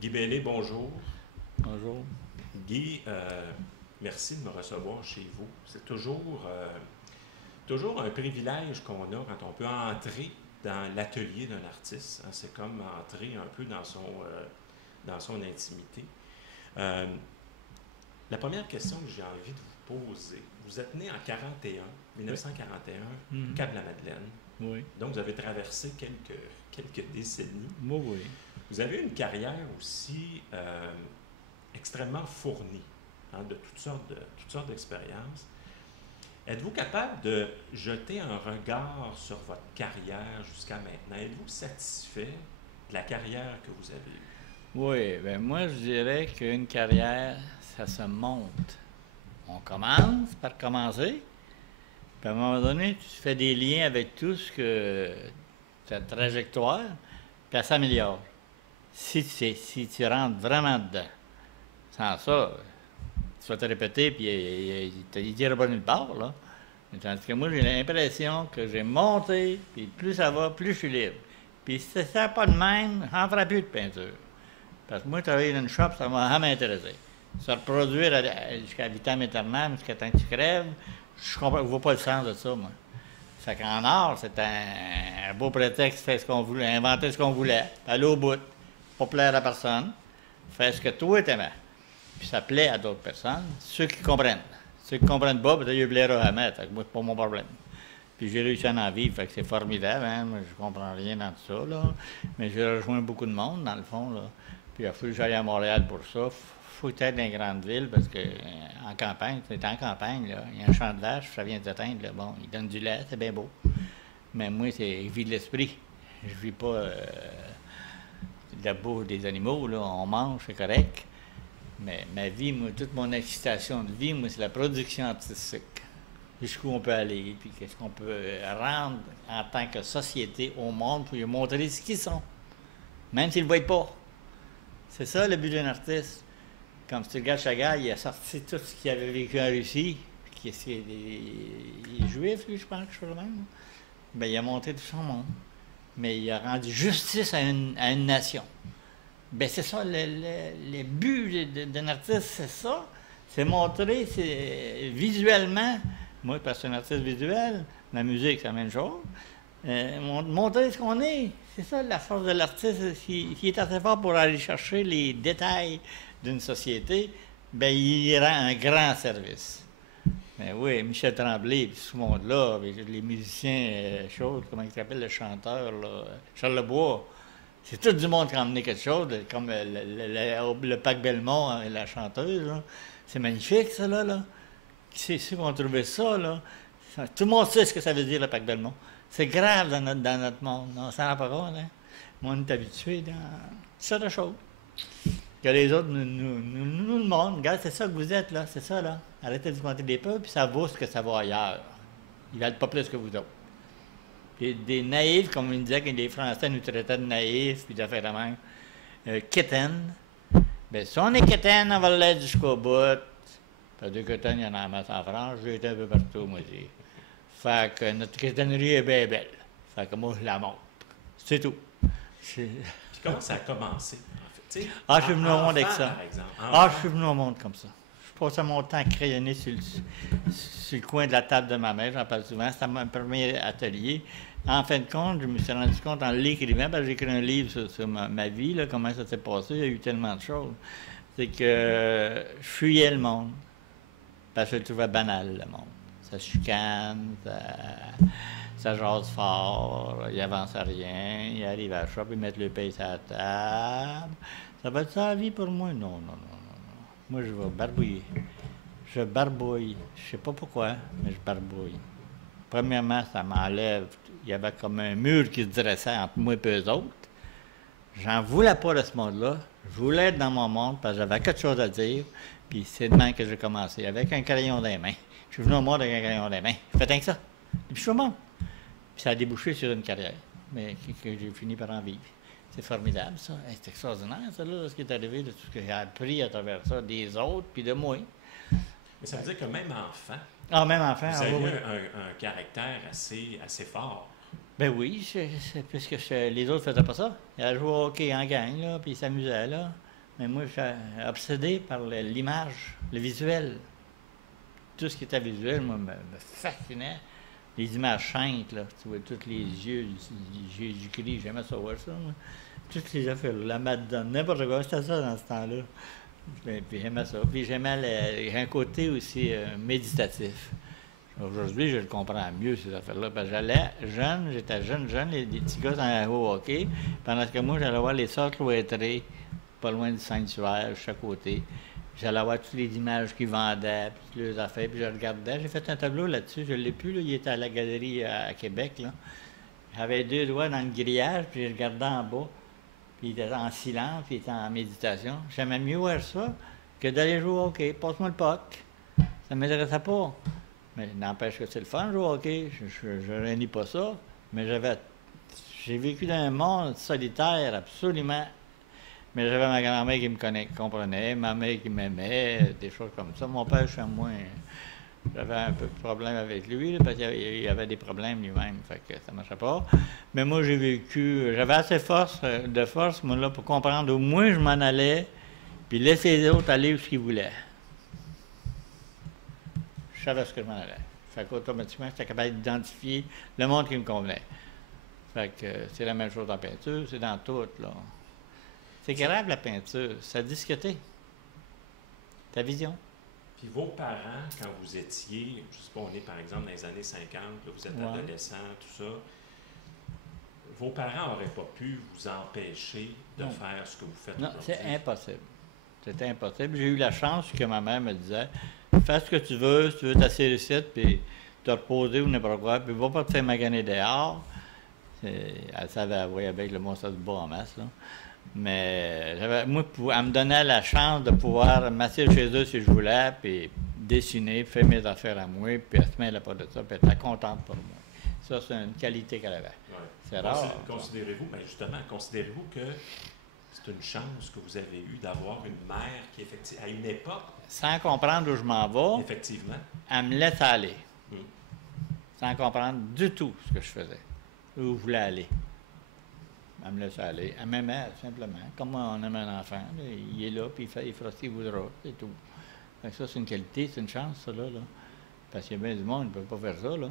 Guy Bellé, bonjour. Bonjour. Guy, merci de me recevoir chez vous. C'est toujours un privilège qu'on a quand on peut entrer dans l'atelier d'un artiste, hein. C'est comme entrer un peu dans son intimité. Euh, la première question que j'ai envie de vous poser, vous êtes né en 1941, Mhm. Cap-la-Madeleine. Oui. Donc, vous avez traversé quelques décennies. Moi, oui. Vous avez une carrière aussi extrêmement fournie, hein, de toutes sortes d'expériences. Êtes-vous capable de jeter un regard sur votre carrière jusqu'à maintenant? Êtes-vous satisfait de la carrière que vous avez eue? Oui, ben moi, je dirais qu'une carrière, ça se monte. On commence par commencer, puis à un moment donné, tu fais des liens avec tout ce que ta trajectoire, puis elle s'améliore. Si tu rentres vraiment dedans. Sans ça, tu vas te répéter, puis il t'ira pas nulle part, là. Tandis que moi, j'ai l'impression que j'ai monté, puis plus ça va, plus je suis libre. Puis si ça pas de même, j'en ferai plus de peinture. Parce que moi, travailler dans une shop, ça m'a jamais intéressé. Se reproduire jusqu'à vitam aeternam, jusqu'à temps que tu crèves, je ne vois pas le sens de ça, moi. Fait qu'en art, c'est un beau prétexte, faire ce qu'on voulait, inventer ce qu'on voulait, aller au bout, pas plaire à personne, faire ce que toi t'aimais. Puis ça plaît à d'autres personnes, ceux qui comprennent. Ceux qui comprennent pas, peut-être ils plairont à mettre, fait que moi, c'est pas mon problème. Puis j'ai réussi à en vivre, fait que c'est formidable, hein? Moi, je comprends rien dans tout ça, là. Mais j'ai rejoint beaucoup de monde, dans le fond, là. Puis il a fallu que j'aille à Montréal pour ça. Faut être dans les grandes villes, parce que en campagne, c'est en campagne, là. Il y a un champ de vache, ça vient de s'éteindre, là. Bon, il donne du lait, c'est bien beau. Mais moi, c'est vie de l'esprit. Je vis pas de la bouffe des animaux, là. On mange, c'est correct. Mais ma vie, moi, toute mon excitation de vie, moi, c'est la production artistique. Jusqu'où on peut aller, puis qu'est-ce qu'on peut rendre en tant que société au monde pour lui montrer ce qu'ils sont. Même s'ils ne le voient pas. C'est ça le but d'un artiste. Comme si tu regardes Chagall, il a sorti tout ce qu'il avait vécu en Russie, puis il est juif, lui, je pense, je suis le même. Bien, il a montré tout son monde. Mais il a rendu justice à une nation. Bien, c'est ça, le but d'un artiste, c'est ça. C'est montrer visuellement, moi, parce que je suis un artiste visuel, la musique, c'est la même chose, montrer ce qu'on est. C'est ça la force de l'artiste. S'il est assez fort pour aller chercher les détails d'une société, bien, il rend un grand service. Mais oui, Michel Tremblay, puis tout ce monde-là, les musiciens, comment il s'appelle, le chanteur, là, Charles Lebois. C'est tout du monde qui a emmené quelque chose, comme le Pac Belmont et la chanteuse. Là. C'est magnifique, ça, là. C'est ceux qui ont trouvé ça, là. Tout le monde sait ce que ça veut dire, le Pac Belmont. C'est grave dans notre monde. On s'en rend pas compte, hein? Mais on est habitué dans ça de choses. Que les autres nous le montrent. Regarde, c'est ça que vous êtes, là. C'est ça, là. Arrêtez de compter des peu, puis ça vaut ce que ça vaut ailleurs. Ils ne valent pas plus que vous autres. Puis des naïfs, comme ils disaient que les Français nous traitaient de naïfs, puis d'affaires de même. Quétaines. Bien, si on est quétaine, on va l'être jusqu'au bout. Puis des quétaines, il y en a en masse en France. J'ai été un peu partout, moi aussi. Fait que notre quétainerie est bien belle. Fait que moi, je la montre. C'est tout. Puis comment ça a commencé, en fait? T'sais, Je suis venu au monde avec ça. par exemple. Je suis venu au monde comme ça. Je passais mon temps à crayonner sur le coin de la table de ma mère, j'en parle souvent. C'était mon premier atelier. En fin de compte, je me suis rendu compte en l'écrivant, parce que j'ai écrit un livre sur ma vie, là, comment ça s'est passé, il y a eu tellement de choses. C'est que je fuyais le monde, parce que je le trouvais banal, le monde. Ça chicane, ça jase fort, il avance à rien, il arrive à la shop, il met le pays sur la table. Ça va être ça la vie pour moi? Non. Moi, je vais barbouiller. Je barbouille. Je sais pas pourquoi, mais je barbouille. Premièrement, ça m'enlève. Il y avait comme un mur qui se dressait entre moi et eux autres. J'en voulais pas de ce monde-là. Je voulais être dans mon monde parce que j'avais quelque chose à dire. Puis c'est demain que j'ai commencé, avec un crayon dans les mains. Je suis venu au monde avec un crayon dans les mains. Faites rien que ça. Et puis je suis au monde. Puis ça a débouché sur une carrière, mais que j'ai fini par en vivre. C'est formidable, ça. C'est extraordinaire, ça, là, ce qui est arrivé, de tout ce que j'ai appris à travers ça, des autres, puis de moi. Mais ça veut dire que même enfant, Même enfant, vous avez oui. un caractère assez fort. Ben oui, puisque les autres faisaient pas ça. Ils allaient jouer au hockey en gang, là, puis ils s'amusaient, là. Mais moi, j'étais obsédé par l'image, le visuel. Tout ce qui était visuel, moi, me fascinait. Les images saintes, là, tu vois, tous les yeux du Jésus-Christ, j'aimais ça voir ça, moi. Toutes les affaires, la Madone, n'importe quoi, c'était ça dans ce temps-là. Puis j'aimais ça. Puis j'aimais un côté aussi méditatif. Aujourd'hui, je le comprends mieux, ces affaires-là, parce que j'étais jeune, les petits gars allaient au hockey, pendant que moi, j'allais voir les sœurs cloîtrées, pas loin du sanctuaire, de chaque côté. J'allais voir toutes les images qu'ils vendaient, puis toutes les affaires, puis je regardais. J'ai fait un tableau là-dessus, je ne l'ai plus, là, il était à la galerie à Québec, là. J'avais 2 doigts dans le grillage, puis je regardais en bas, puis il était en silence, puis il était en méditation. J'aimais mieux voir ça que d'aller jouer au hockey. Passe-moi le puck. Ça ne m'intéressait pas. Mais n'empêche que c'est le fun, jouer au hockey. Je ne réunis pas ça. Mais j'ai vécu dans un monde solitaire, absolument. Mais j'avais ma grand-mère qui me comprenait, ma mère qui m'aimait, des choses comme ça. Mon père, chez moi, j'avais un peu de problème avec lui, là, parce qu'il avait des problèmes lui-même, fait que ça ne marchait pas. Mais moi, j'avais assez de force, moi, là, pour comprendre où moi je m'en allais, puis laisser les autres aller où ils voulaient. Je savais ce que je m'en allais. Fait qu'automatiquement, j'étais capable d'identifier le monde qui me convenait. Fait que c'est la même chose en peinture, c'est dans tout, là. C'est grave, la peinture. Ça discutait. Ta vision. Puis vos parents, quand vous étiez, je ne sais pas, on est par exemple dans les années 50, là, vous êtes adolescent, tout ça, vos parents n'auraient pas pu vous empêcher de faire ce que vous faites aujourd'hui? Non, c'est impossible. C'était impossible. J'ai eu la chance que ma mère me disait, fais ce que tu veux, si tu veux t'asseoir ici, puis te reposer ou n'importe quoi, puis va pas te faire maganer dehors. Elle savait avouer avec le monstre de bois en masse, là. Mais moi, elle me donnait la chance de pouvoir m'asseoir chez eux si je voulais, puis dessiner, faire mes affaires à moi, puis elle se mêlait pas de ça, puis elle était contente pour moi. Ça, c'est une qualité qu'elle avait. Ouais. C'est rare. Considérez-vous, bien justement, considérez-vous que c'est une chance que vous avez eue d'avoir une mère qui, effectivement, à une époque... Sans comprendre où je m'en vais, effectivement, elle me laisse aller. Sans comprendre du tout ce que je faisais, où je voulais aller. Elle me laisse aller. Elle m'aimait, simplement. Comme on aime un enfant. Là. Il est là, puis il fera ce qu'il voudra. C'est tout. Fait que ça, c'est une qualité, c'est une chance, ça, là. Parce qu'il y a bien du monde qui ne peut pas faire ça, là.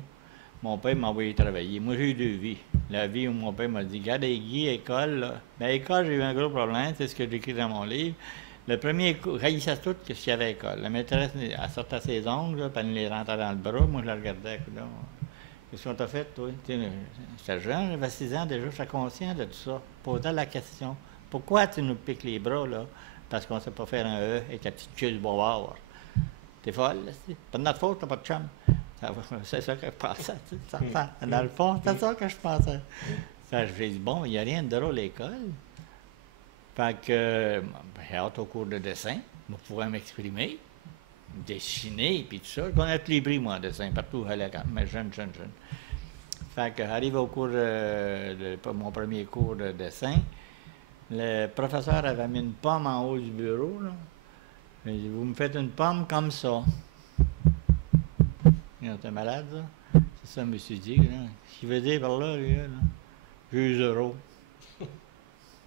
Mon père m'a envoyé travailler. Moi, j'ai eu 2 vies. La vie où mon père m'a dit, regarde, Guy, école, là. Mais à l'école, j'ai eu un gros problème. C'est ce que j'écris dans mon livre. Le premier coup, réussissait tout que s'il y avait école. La maîtresse, elle sortait ses ongles, là, puis elle les rentrait dans le bras. Moi, je la regardais, là. Qu'est-ce qu'on t'a fait, toi? J'étais jeune, j'avais 6 ans déjà, j'étais conscient de tout ça. Posais la question, pourquoi tu nous piques les bras, là? Parce qu'on ne sait pas faire un E avec ta petite queue de bois. T'es folle, là? C'est pas de notre faute, t'as pas de chum. C'est ça que je pensais, tu sais. Dans le fond, c'est ça que je pensais. J'ai dit, bon, il n'y a rien de drôle à l'école. Fait que j'ai hâte au cours de dessin, je pourrais m'exprimer. Dessiner, puis tout ça. Je connais tous les prix, moi, en dessin, partout, mais jeune. Fait que, arrivé au cours de mon premier cours de dessin, le professeur avait mis une pomme en haut du bureau, là. Il dit, vous me faites une pomme comme ça. T'es malade, ça? C'est ça, je me suis dit, là. Ce qu'il veut dire par là, lui, là, j'ai eu 0.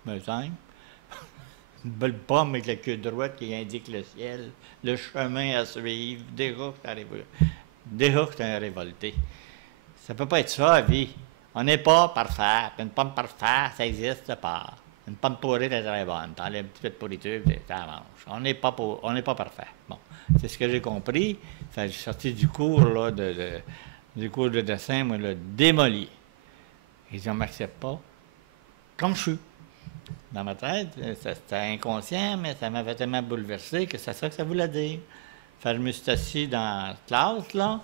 Ben, simple. Une belle pomme avec la queue droite qui indique le ciel, le chemin à suivre. Déjà que t'es révolté. Ça peut pas être ça, la vie. On n'est pas parfait. Une pomme parfaite, ça n'existe pas. Une pomme pourrie, elle est très bonne. T'enlèves une petite pourriture, tu la manges. On n'est pas parfait. Bon, c'est ce que j'ai compris. J'ai sorti du cours, là, du cours de dessin, moi, le démoli. Ils disent, on ne m'accepte pas comme je suis. Dans ma tête, c'était inconscient, mais ça m'avait tellement bouleversé que c'est ça que ça voulait dire. Fait que je me suis assis dans la classe, là.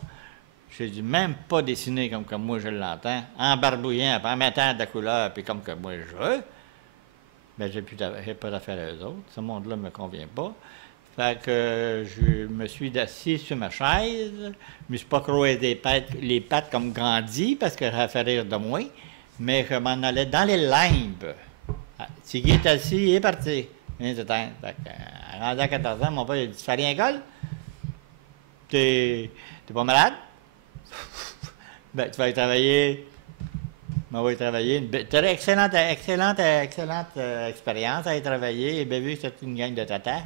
J'ai dû même pas dessiner comme que moi je l'entends, en barbouillant, en mettant de la couleur, puis comme que moi je veux. Bien, j'ai pas d'affaire à eux autres. Ce monde-là ne me convient pas. Fait que je me suis assis sur ma chaise. Je me suis pas croisé les pattes comme grandi, parce que ça fait rire de moi, mais je m'en allais dans les limbes. Si Guy est assis, il est parti. À 14 ans, mon père a dit, tu fais rien à l'école? T'es pas malade? Ben, tu vas aller travailler Oui, travailler. Très excellente, excellente, excellente expérience à y travailler. Et bien vu que c'était une gang de tatas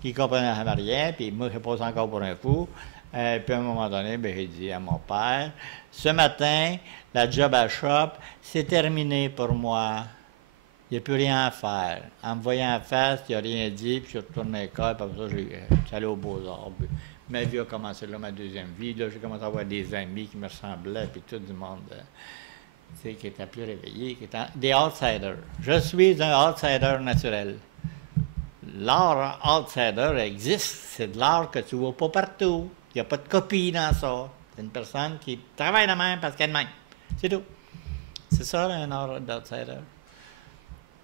qui ne comprenaient rien, puis moi, je passe encore pour un fou. Puis à un moment donné, ben, j'ai dit à mon père, ce matin, la job à shop, c'est terminé pour moi. Il n'y a plus rien à faire. En me voyant en face, il n'a rien dit, puis je suis retourné à l'école, puis après ça, j'ai allé aux Beaux-Arts. Ma vie a commencé là, ma deuxième vie. Là, j'ai commencé à avoir des amis qui me ressemblaient, puis tout du monde qui était plus réveillé, qui était des outsiders. Je suis un outsider naturel. L'art outsider existe. C'est de l'art que tu ne vois pas partout. Il n'y a pas de copie dans ça. C'est une personne qui travaille de même parce qu'elle est de même. C'est tout. C'est ça, un art d'outsider.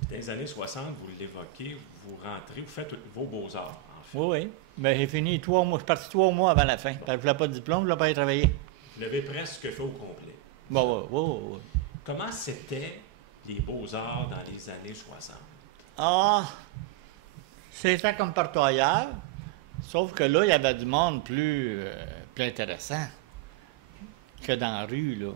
Dans les années 60, vous l'évoquez, vous rentrez, vous faites vos beaux-arts, en fait. Oui, oui. Mais j'ai fini 3 mois. Je suis parti 3 mois avant la fin. Je ne voulais pas de diplôme, je ne voulais pas y travailler. Vous l'avez presque fait au complet. Bon, oui. Comment c'était les beaux-arts dans les années 60? Ah, c'était comme partout ailleurs. Sauf que là, il y avait du monde plus intéressant que dans la rue, là.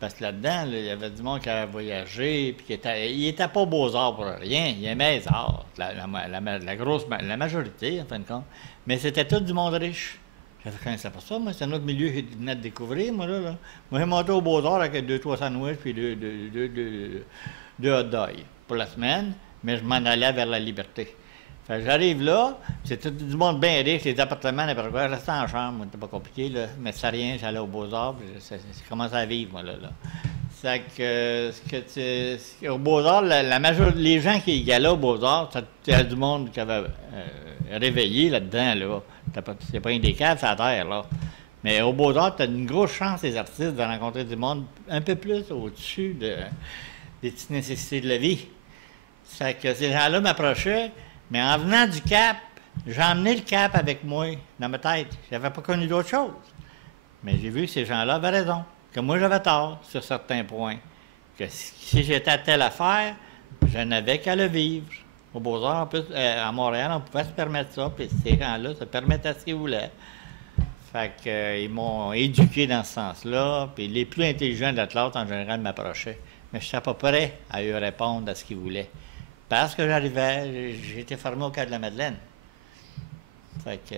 Parce que là-dedans, là, il y avait du monde qui avait voyagé, puis il était pas beaux-arts pour rien. Il aimait les arts, la majorité, en fin de compte. Mais c'était tout du monde riche. Je ne connaissais pas ça, moi. C'est un autre milieu que je venais de découvrir, moi, là. Moi, j'ai monté aux Beaux-Arts avec 2-3 sandwichs, puis deux hot dogs pour la semaine, mais je m'en allais vers la liberté. Fait que j'arrive là, c'est tout du monde bien riche, les appartements, n'importe quoi. Je restais en chambre, c'était pas compliqué, là. Mais c'est rien, j'allais aux Beaux-Arts, puis j'ai commencé à vivre, moi, là. C'est que aux Beaux-Arts, les gens qui allaient aux Beaux-Arts, c'était du monde qui avait réveillé là-dedans, là. C'est pas une des caves, c'est la terre, là. Mais aux Beaux-Arts, tu as une grosse chance, les artistes, de rencontrer du monde un peu plus au-dessus des petites nécessités de la vie. C'est que ces gens-là m'approchaient. Mais en venant du Cap, j'ai emmené le Cap avec moi dans ma tête. Je n'avais pas connu d'autre chose. Mais j'ai vu que ces gens-là avaient raison, que moi j'avais tort sur certains points. Que si j'étais à telle affaire, je n'avais qu'à le vivre. Au Beaux-Arts, en plus, à Montréal, on pouvait se permettre ça, puis ces gens-là se permettaient ce qu'ils voulaient. Fait qu'ils m'ont éduqué dans ce sens-là, puis les plus intelligents de la classe, en général, m'approchaient. Mais je n'étais pas prêt à eux répondre à ce qu'ils voulaient. Parce que j'arrivais, j'étais formé au Cadre de la Madeleine. Fait que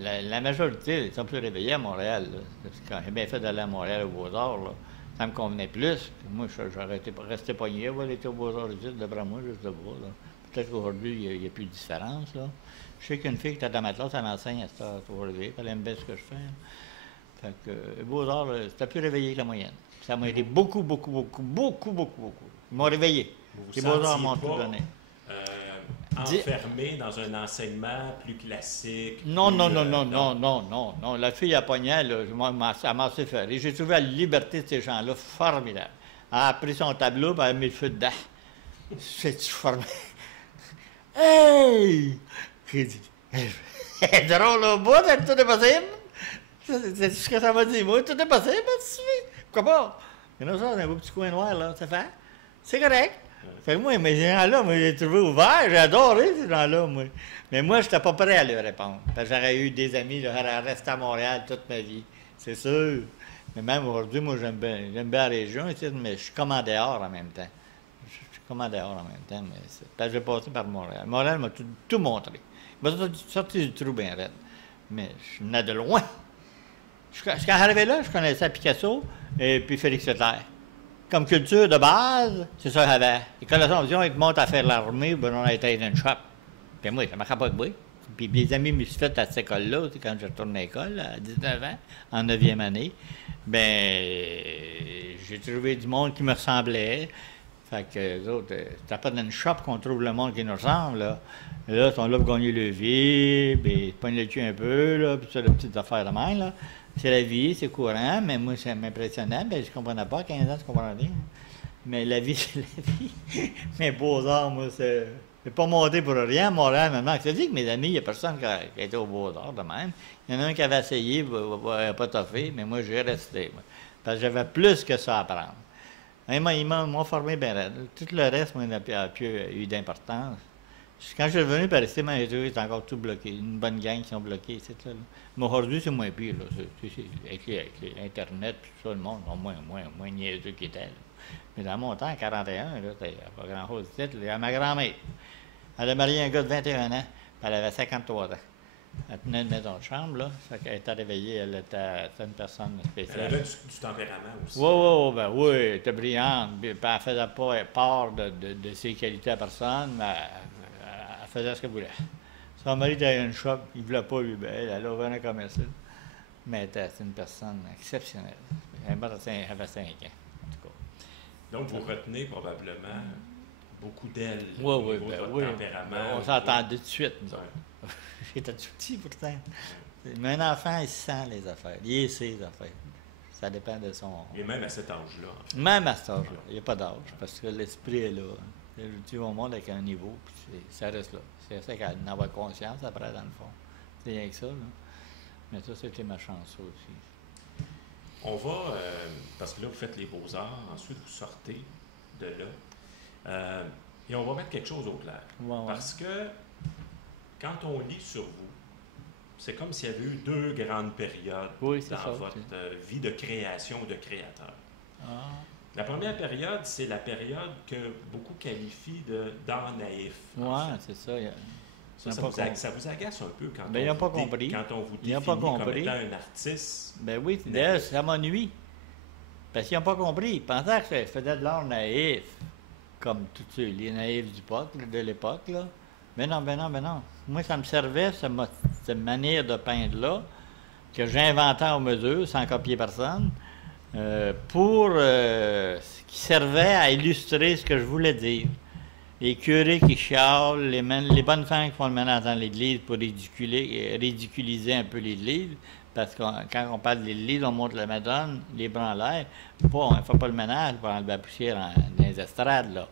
la majorité, ils sont plus réveillés à Montréal. Là. Quand j'ai bien fait d'aller à Montréal aux Beaux-Arts, là, ça me convenait plus. Moi, j'aurais resté pogné, elle était aux Beaux-Arts ici, d'après moi, juste là-bas. Peut-être qu'aujourd'hui, il n'y a plus de différence. Là. Je sais qu'une fille qui était dans ma classe, elle enseigne à cette heure, elle aime bien ce que je fais. Fait que Beaux-Arts, c'était plus réveillé que la moyenne. Ça m'a aidé beaucoup. Ils m'ont réveillé. Les Beaux-Arts m'ont tout donné. Enfermé dans un enseignement plus classique. Non. La fille à poignet, là, elle m'a assez fait. Et j'ai trouvé la liberté de ces gens-là formidable. Elle a pris son tableau, puis elle a mis le feu dedans. C'est-tu formidable? Hey! J'ai dit, c'est drôle au bout, tout est possible. C'est ce que ça m'a dit, moi, tout est possible, pourquoi pas? Et non, ça, c'est un beau petit coin noir, là, ça fait. C'est correct. Fait que moi, mais ces gens-là, moi, j'ai trouvé ouvert, j'ai adoré ces gens-là, moi. Mais moi, je n'étais pas prêt à leur répondre. Parce que j'aurais eu des amis, j'aurais resté à Montréal toute ma vie. C'est sûr. Mais même aujourd'hui, moi, j'aime bien la région, mais je suis comme en dehors en même temps. Mais parce que j'ai passé par Montréal. Montréal m'a tout montré. Il m'a sorti du trou bien raide. Mais je venais de loin. Quand j'arrivais là, je connaissais Picasso et puis Félix Leclerc. Comme culture de base, c'est ça que j'avais. Les connaissances, ils te montent à faire l'armée, ben on a été dans une shop. Puis moi, ça ne marchait pas de bruit. Puis les amis me suis fait à cette école-là, quand je retourne à l'école, à 19 ans, en 9e année, ben j'ai trouvé du monde qui me ressemblait. Fait que les autres, c'était pas dans une shop qu'on trouve le monde qui nous ressemble, là. Et là, ils sont là pour gagner le vie, puis ils pognent le cul un peu, là, puis ça, les petites affaires de même, là. C'est la vie, c'est courant, mais moi, ça m'impressionnait. Ben, je ne comprenais pas. À 15 ans, je comprenais rien. Mais la vie, c'est la vie. Mes Beaux-Arts, moi, c'est pas monté pour rien. Montréal, maintenant, c'est dit que mes amis, il n'y a personne qui a été aux Beaux-Arts de même. Il y en a un qui avait essayé, il n'a pas toffé, mais moi, j'ai resté. Moi, parce que j'avais plus que ça à apprendre. Ils m'ont formé bien raide. Tout le reste, moi, n'a plus eu d'importance. Quand je suis revenu par ici, c'est encore tout bloqué. Une bonne gang qui sont bloqués, c'est là. Mais aujourd'hui, c'est moins pire. Là. Avec Internet, tout ça, le monde, moins niaiseux qu'ils étaient. Mais dans mon temps, en 41, là, c'était pas grand-chose de titre. Ma grand-mère, elle a marié un gars de 21 ans, puis elle avait 53 ans. Elle tenait une maison de chambre, là. Fait qu'elle était réveillée, c'était une personne Elle spéciale. avait du tempérament aussi. Oui, elle était brillante. Puis elle faisait pas part de ses qualités à personne, mais elle faisait ce qu'elle voulait. Son mari était à une shop, il ne voulait pas, lui, ben, elle ouvert un commerce. Mais c'était une personne exceptionnelle. Elle avait 5 ans, en tout cas. Donc, vous retenez probablement beaucoup d'elle Oui, au oui, niveau ben de votre oui. tempérament. On s'entendait tout de suite, nous Ouais. autres. J'étais tout petit, pourtant. Mais un enfant, il sent les affaires. Il sait les affaires. Ça dépend de son... Et même à cet âge-là. En fait. Même à cet âge-là. Il n'y a pas d'âge, parce que l'esprit est là. Tu vas au monde avec un niveau, puis ça reste là. C'est ça qu'elle en avoir conscience après, dans le fond. C'est rien que ça, là. Mais ça, c'était ma chance, ça aussi. On va, parce que là, vous faites les beaux-arts, ensuite vous sortez de là, et on va mettre quelque chose au clair. Ouais. Parce que quand on lit sur vous, c'est comme s'il y avait eu 2 grandes périodes dans votre vie de création ou de créateur. Ah. La première période, c'est la période que beaucoup qualifient d'art naïf. Oui, c'est ça. Ça vous agace un peu quand, ben, quand on vous définit comme étant un artiste. Ben oui, d'ailleurs, ça m'ennuie. Parce qu'ils n'ont pas compris. Ils pensaient que je faisais de l'art naïf, comme tous les naïfs de l'époque. Là. Mais non. Moi, ça me servait, cette manière de peindre-là, que j'inventais en mesure, sans copier personne, qui servait à illustrer ce que je voulais dire. Les curés qui chialent, les bonnes femmes qui font le ménage dans l'église pour ridiculiser un peu l'église, parce que quand on parle de l'église, on montre la Madone, les bras en l'air, on ne fait pas le ménage pour enlever la poussière dans les estrades, là.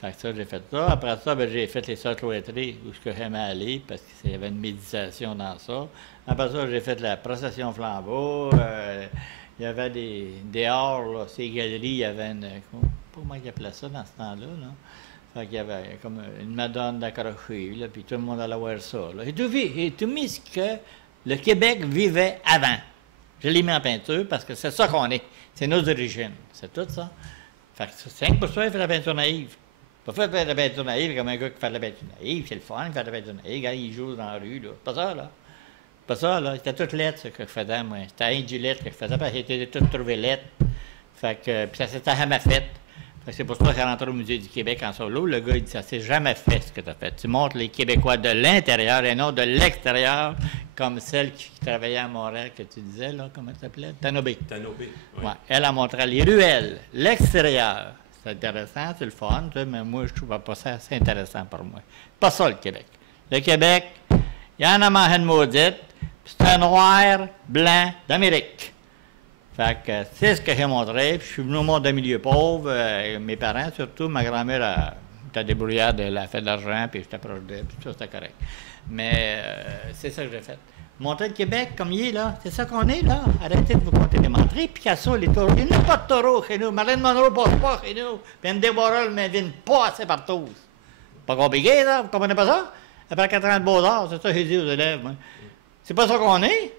Fait que ça, j'ai fait ça. Après ça, ben, j'ai fait les sœurs cloîtrées, où j'aimais aller, parce qu'il y avait une méditation dans ça. Après ça, j'ai fait la procession flambeau. Il y avait des halls, là, ces galeries, il y avait comment ils appelaient ça dans ce temps-là, là? Fait qu'il y avait comme une Madone d'accrochée, là, puis tout le monde allait voir ça. Là. J'ai tout mis ce que le Québec vivait avant. Je l'ai mis en peinture parce que c'est ça qu'on est. C'est nos origines. C'est tout ça. Fait que c'est 5 pour ça, il fait de la peinture naïve. Pas fait de la peinture naïve comme un gars qui fait de la peinture naïve. C'est le fun, il fait de la peinture naïve. Regarde, il joue dans la rue, là. Pas ça, là. Pas ça, là. C'était toute lettre, ce que je faisais, moi. C'était un lettre que je faisais parce que j'étais tout trouvé lettre. Fait que, puis ça s'était jamais fait. C'est pour ça qu'elle rentre au Musée du Québec en solo. Le gars, il dit, ça s'est jamais fait ce que tu as fait. Tu montres les Québécois de l'intérieur et non de l'extérieur, comme celle qui travaillait à Montréal, que tu disais, là, comment elle s'appelait? Tanobé. Oui. Ouais, elle a montré les ruelles, l'extérieur. C'est intéressant, c'est le fun, mais moi, je ne trouve pas ça assez intéressant pour moi. Pas ça, le Québec. Le Québec, il y en a une maudite, c'est un noir blanc d'Amérique. Fait que c'est ce que j'ai montré. Puis je suis venu au monde d'un milieu pauvre. Mes parents, surtout, ma grand-mère était débrouillarde, elle a fait de l'argent, puis j'étais proche d'elle, puis tout ça, c'était correct. Mais c'est ça que j'ai fait. Montrer le Québec comme il est, là. C'est ça qu'on est, là. Arrêtez de vous compter des menteries. Picasso, les taureaux. Il n'y a pas de taureaux chez nous. Marilyn Monroe passe pas chez nous. Puis Andy Warhol ne viennent pas assez partout. Pas compliqué, là. Vous comprenez pas ça? Après 4 ans de beaux-arts, c'est ça que j'ai dit aux élèves. Moi. C'est pas ça qu'on est.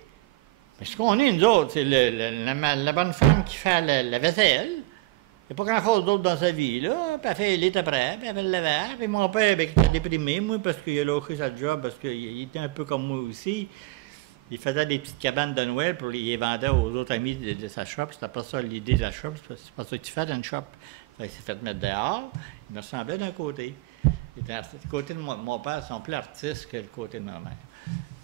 Mais ce qu'on est, nous autres, c'est la bonne femme qui fait la vaisselle. Il n'y a pas grand-chose d'autre dans sa vie, là. Puis elle fait l'été après, puis elle fait le lavage. Puis mon père, ben, il était déprimé, moi, parce qu'il a lâché sa job, parce qu'il était un peu comme moi aussi. Il faisait des petites cabanes de Noël pour les vendait aux autres amis de sa shop. C'était pas ça l'idée de la shop, c'est pas ça que tu fais dans une shop. Fait qu'il s'est fait mettre dehors. Il me ressemblait d'un côté. Il était artiste. Le côté de mon père, ils sont plus artistes que le côté de ma mère.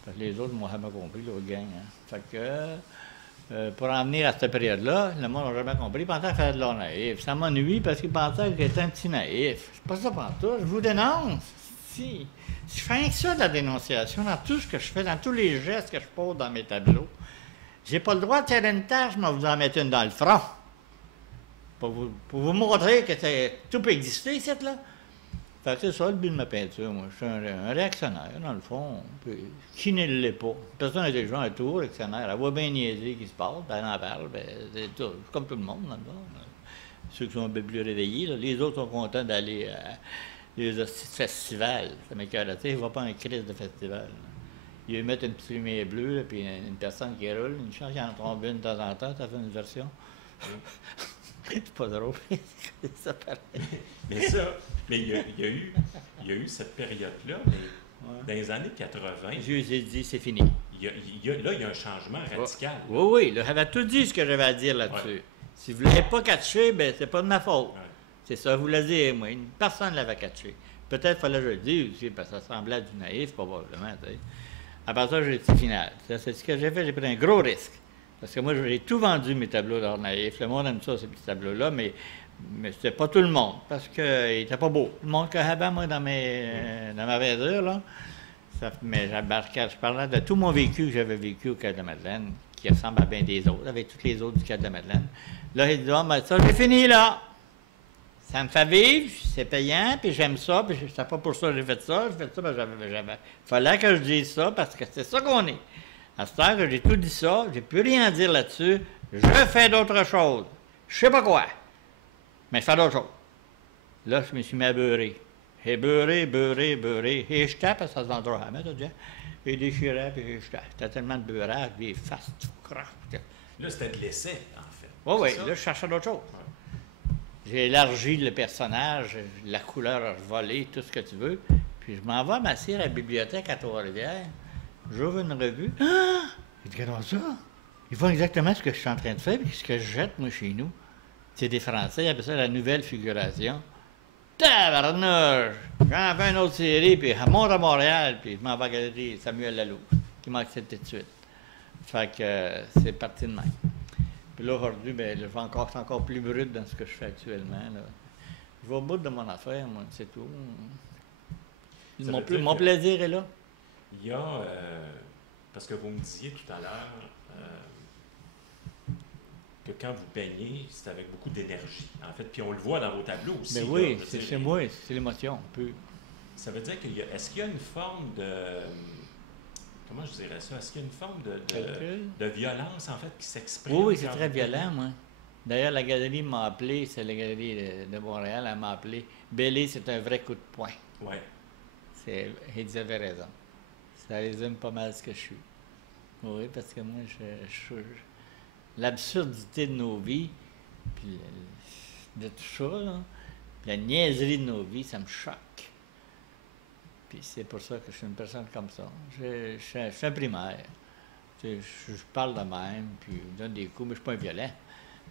Fait que les autres m'ont jamais compris, l'autre gang. Hein. Fait que, pour en venir à cette période-là, le monde n'a jamais compris. Ils pensaient faire de l'art naïf. Ça m'ennuie parce qu'ils pensaient que j'étais un petit naïf. C'est pas ça pantoute. Je vous dénonce. Si je fais rien que ça de la dénonciation, dans tout ce que je fais, dans tous les gestes que je pose dans mes tableaux, j'ai pas le droit de tirer une tâche, mais vous en mettre une dans le front. Pour vous montrer que tout peut exister, ici, là. Fait que c'est ça le but de ma peinture, moi. Je suis un réactionnaire, dans le fond. Qui ne l'est pas? Personne n'a des gens à tout, réactionnaire. Elle voit bien niaiser qui se passe, ben, elle en parle, ben, c'est tout. Comme tout le monde, là-dedans. Ceux qui sont un peu plus réveillés, là. Les autres sont contents d'aller à les festivals. Ça m'écoeure, tu sais, il ne va pas un crise de festival. Là. Ils mettent une petite lumière bleue, là, puis une personne qui roule, une chance, il en tombe une de temps en temps, ça fait une version. C'est pas drôle. Ça paraît. Mais ça, mais il y a eu cette période-là, mais Ouais. dans les années 80, J'ai dit, c'est fini. là, il y a un changement radical. Oui, oui, là, j'avais tout dit ce que j'avais à dire là-dessus. Ouais. Si vous ne l'avez pas catché, ben c'est pas de ma faute. Ouais. C'est ça, je vous l'ai dit, moi. Personne ne l'avait catché. Peut-être fallait que je le dise aussi, parce que ça semblait du naïf, probablement. Tu sais. Après ça, j'ai dit final. C'est ce que j'ai fait, j'ai pris un gros risque. Parce que moi, j'ai tout vendu, mes tableaux d'art naïf. Le monde aime ça, ces petits tableaux-là, mais c'était pas tout le monde, parce qu'ils n'étaient pas beaux. Le monde que j'avais, moi, dans ma verdure, là, mais je parlais de tout mon vécu que j'avais vécu au Cap-de-Madeleine, qui ressemble à bien des autres, avec tous les autres du Cap-de-Madeleine. Là, il dit, ah, ben ça, j'ai fini, là. Ça me fait vivre, c'est payant, puis j'aime ça, puis c'est pas pour ça que j'ai fait ça, ben j'avais. Fallait que je dise ça, parce que c'est ça qu'on est. À ce temps que j'ai tout dit ça, j'ai plus rien à dire là-dessus, je fais d'autres choses. Je sais pas quoi, mais je fais d'autres choses. Là, je me suis mis à beurrer. J'ai beurré, et je tape, parce que ça se vendra jamais, t'as dit. Et déchirait, puis je tape. C'était tellement de beurrage, des faces, tout croche. Là, c'était de l'essai, en fait. Oui, oui, C'est ça? là, je cherchais d'autres choses. Ouais. J'ai élargi le personnage, la couleur volée, tout ce que tu veux. Puis je m'en vais m'asseoir à la bibliothèque à Trois-Rivières. J'ouvre une revue. Ah! J'ai dit, regarde ça. Ils font exactement ce que je suis en train de faire, puis ce que je jette, moi, chez nous. C'est des Français, ils appellent ça la nouvelle figuration. Tabarnouche! J'en fais une autre série, puis je monte à Montréal, puis je m'en vais à la galerie Samuel Lalou, qui m'a accepté tout de suite. Fait que c'est parti de même. Puis là, aujourd'hui, ben, je suis encore plus brut dans ce que je fais actuellement. Là. Je vais au bout de mon affaire, moi, c'est tout. Ça Mon, veut dire mon que- plaisir est là. Il y a, parce que vous me disiez tout à l'heure que quand vous peignez, c'est avec beaucoup d'énergie, en fait. Puis on le voit dans vos tableaux aussi. Mais là, oui, je veux c'est dire, chez moi, c'est l'émotion. Un peu. Ça veut dire est-ce qu'il y a une forme de, comment je dirais ça, est-ce qu'il y a une forme Calcul. de violence, en fait, qui s'exprime? Oui, oui, c'est quand très vous peignez? violent, moi. D'ailleurs, la galerie m'a appelé, c'est la galerie de Montréal, elle m'a appelé. Bellé, c'est un vrai coup de poing. Ouais. Ils avaient raison. Ça résume pas mal ce que je suis. Oui, parce que moi, l'absurdité de nos vies, puis de tout ça, là, puis la niaiserie de nos vies, ça me choque. Puis c'est pour ça que je suis une personne comme ça. Je suis un primaire. Tu sais, je parle de même, puis je donne des coups, mais je ne suis pas un violent.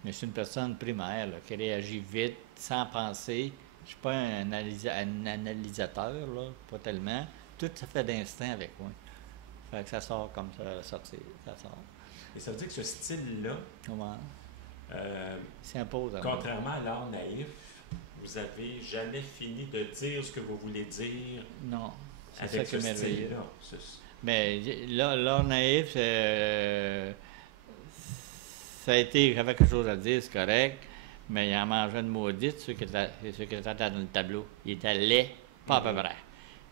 Mais je suis une personne primaire, là, qui réagit vite, sans penser. Je ne suis pas un analysateur, là, pas tellement. Tout ça fait d'instinct avec moi. Fait que ça sort comme ça, sortir, ça sort. Et ça veut dire que ce style-là, Comment? euh, S'impose à moi. contrairement à l'art naïf, vous avez jamais fini de dire ce que vous voulez dire Non, c'est ça avec qui est ce merveilleux. style-là. Mais là, l'art naïf, ça a été, j'avais quelque chose à dire, c'est correct, mais il en mangeait une maudite, ceux qui étaient dans le tableau. Il était laid, pas à peu près.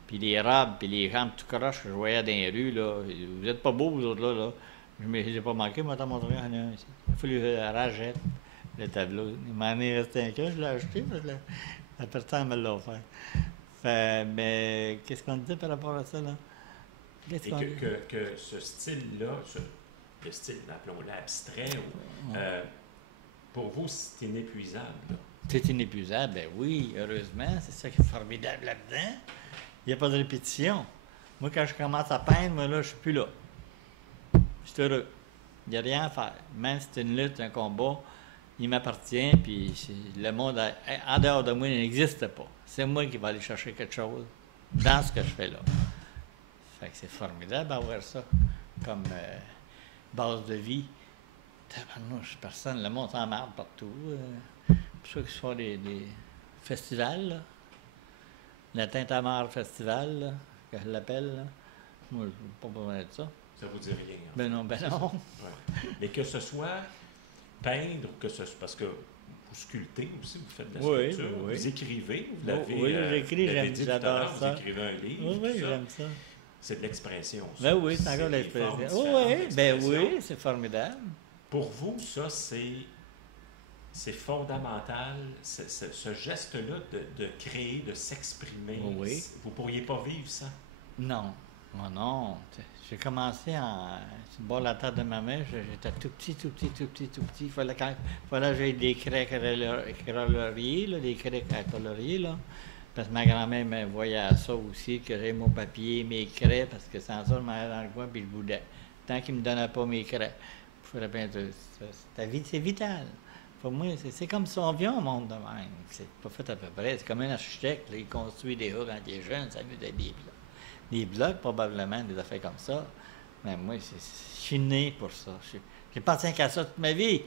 Puis les robes, puis les jambes tout croches que je voyais dans les rues, là, vous êtes pas beaux, vous autres, là. Je ne les ai pas manqués, moi, t'en montrer un ici. Il a fallu que je rachète le tableau. Il m'en est resté un que je l'ai acheté, parce que la personne me l'a offert. Mais qu'est-ce qu'on dit par rapport à ça, là? Qu'est-ce Et qu'on dit? que ce style-là, le style, appelons-le abstrait, pour vous, c'est inépuisable. Là. C'est inépuisable, ben oui, heureusement, c'est ça qui est formidable là-dedans. Il n'y a pas de répétition. Moi, quand je commence à peindre, moi, là, je suis plus là. Je suis heureux. Il n'y a rien à faire. Même si c'est une lutte, un combat, il m'appartient, puis le monde en dehors de moi il n'existe pas. C'est moi qui vais aller chercher quelque chose dans ce que je fais là. Fait que c'est formidable d'avoir ça comme base de vie. Tabarnouche, personne, le monde s'en marre partout. Pour ça qu'il se fait des festivals, là. La Tintamarre Festival, là, que je l'appelle, là. Moi, je ne veux pas parler de ça. Ça vous dit rien. En Ben non, ben fait. non. Ouais. Mais que ce soit peindre, que ce soit, parce que vous sculptez aussi, vous faites de la Oui, sculpture, oui. vous écrivez, vous Oh, l'avez oui, j'écris, vous l'avez j'aime, dit tout à j'adore l'heure, ça. vous écrivez un livre, Oui, oui, tout ça. j'aime ça. C'est de l'expression. ça. Ben oui, c'est encore des l'expression. formes Oui, différentes oui, ben d'expression. oui, c'est formidable. Pour vous, ça, c'est fondamental, ce geste-là de créer, de s'exprimer. Oui. Vous ne pourriez pas vivre ça. Non, Oh non, j'ai commencé sur le bord de la tête de ma mère, j'étais tout petit, tout petit, tout petit, tout petit. Fallait que j'aille des craies coloriées, là, des craies à colorier, là. Parce que ma grand-mère me voyait à ça aussi, que j'avais mon papier, mes craies, parce que sans ça, je m'en allais dans le coin puis je boudais. Tant qu'il ne me donnait pas mes craies, je ferais peinture. C'est vital. Pour moi, c'est comme ça, on vient au monde de même. C'est pas fait à peu près. C'est comme un architecte, là, il construit des hauts quand il est jeune, ça lui donne des blocs, probablement, des affaires comme ça. Mais moi, je suis né pour ça. J'ai pensé qu'à ça toute ma vie.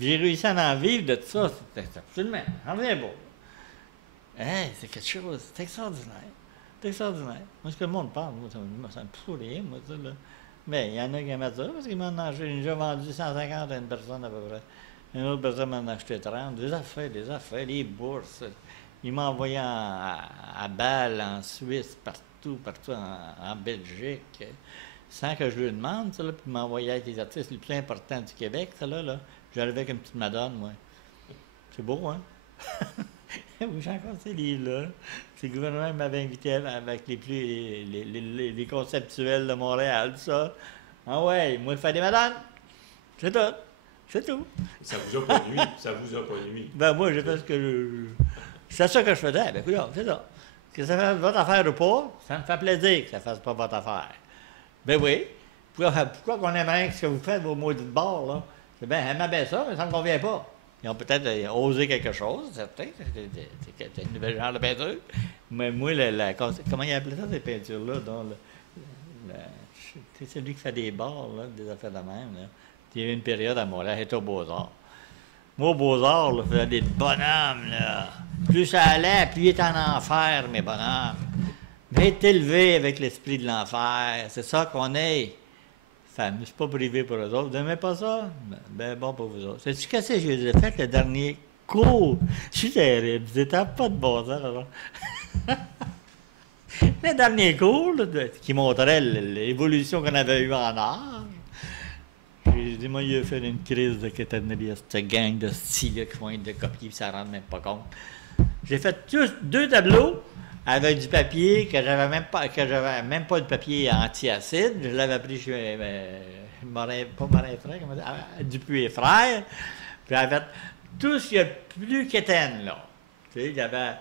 J'ai réussi à en vivre de tout ça. C'est absolument. J'en reviens pas. Hey, c'est quelque chose. C'est extraordinaire. C'est extraordinaire. Moi, ce que le monde parle, moi, ça me fout rien, moi, ça, là. Mais il y en a qui aiment ça, parce qu'ils m'en ont acheté. J'ai déjà vendu 150 à une personne à peu près. Une autre personne m'en a acheté 30. Des affaires, des bourses. Ils m'ont envoyé à Bâle, en Suisse, partout en Belgique, sans que je lui demande, ça, là, puis m'envoyer avec les artistes les plus importants du Québec, ça, là. J'arrivais avec une petite madone, moi. C'est beau, hein? Oui, j'ai encore ces livres-là. C'est le gouvernement qui m'avait invité avec les conceptuels de Montréal, tout ça. Ah ouais, moi, je fais des madames. C'est tout. C'est tout. Ça vous a pas nuit. Ça vous a pas nuit. Ben, moi, j'ai fait ce que c'est ça que je faisais. Ben, écoute, c'est ça. Que ça fasse votre affaire ou pas, ça me fait plaisir que ça fasse pas votre affaire. Ben oui. Pourquoi qu'on aimerait ce que vous faites, vos maudits de bord, là? C'est bien, elle bien ça, mais ça ne me convient pas. Ils ont peut-être osé quelque chose, certain. C'est une nouvelle genre de peinture. Mais moi, comment ils appelaient ça, ces peintures-là? C'est celui qui fait des bars, là, des affaires de même. Là. Il y a eu une période à Montréal, j'étais au Beaux-Arts. Moi, au Beaux-Arts, là, je faisais des bonhommes, là. Plus ça allait, plus il était en enfer, mes bonhommes. Mais être élevé avec l'esprit de l'enfer, c'est ça qu'on est. Enfin, je ne suis pas privé pour eux autres. Vous n'aimez pas ça? Ben bon pour vous autres. Sais-tu qu'est-ce que j'ai fait le dernier cours? Je suis terrible. C'était pas de bon sens, alors. Le dernier cours, là, qui montrait l'évolution qu'on avait eue en art. J'ai dit, moi, il a fait une crise de kétanerie à cette gang de styles qui vont être de copier, puis ça ne rend même pas compte. J'ai fait deux tableaux avec du papier que j'avais même pas de papier anti-acide. Je l'avais pris chez Dupuis et Frères. Puis j'avais fait tout ce qu'il y a de plus qu'étaine, là. Tu sais, il y avait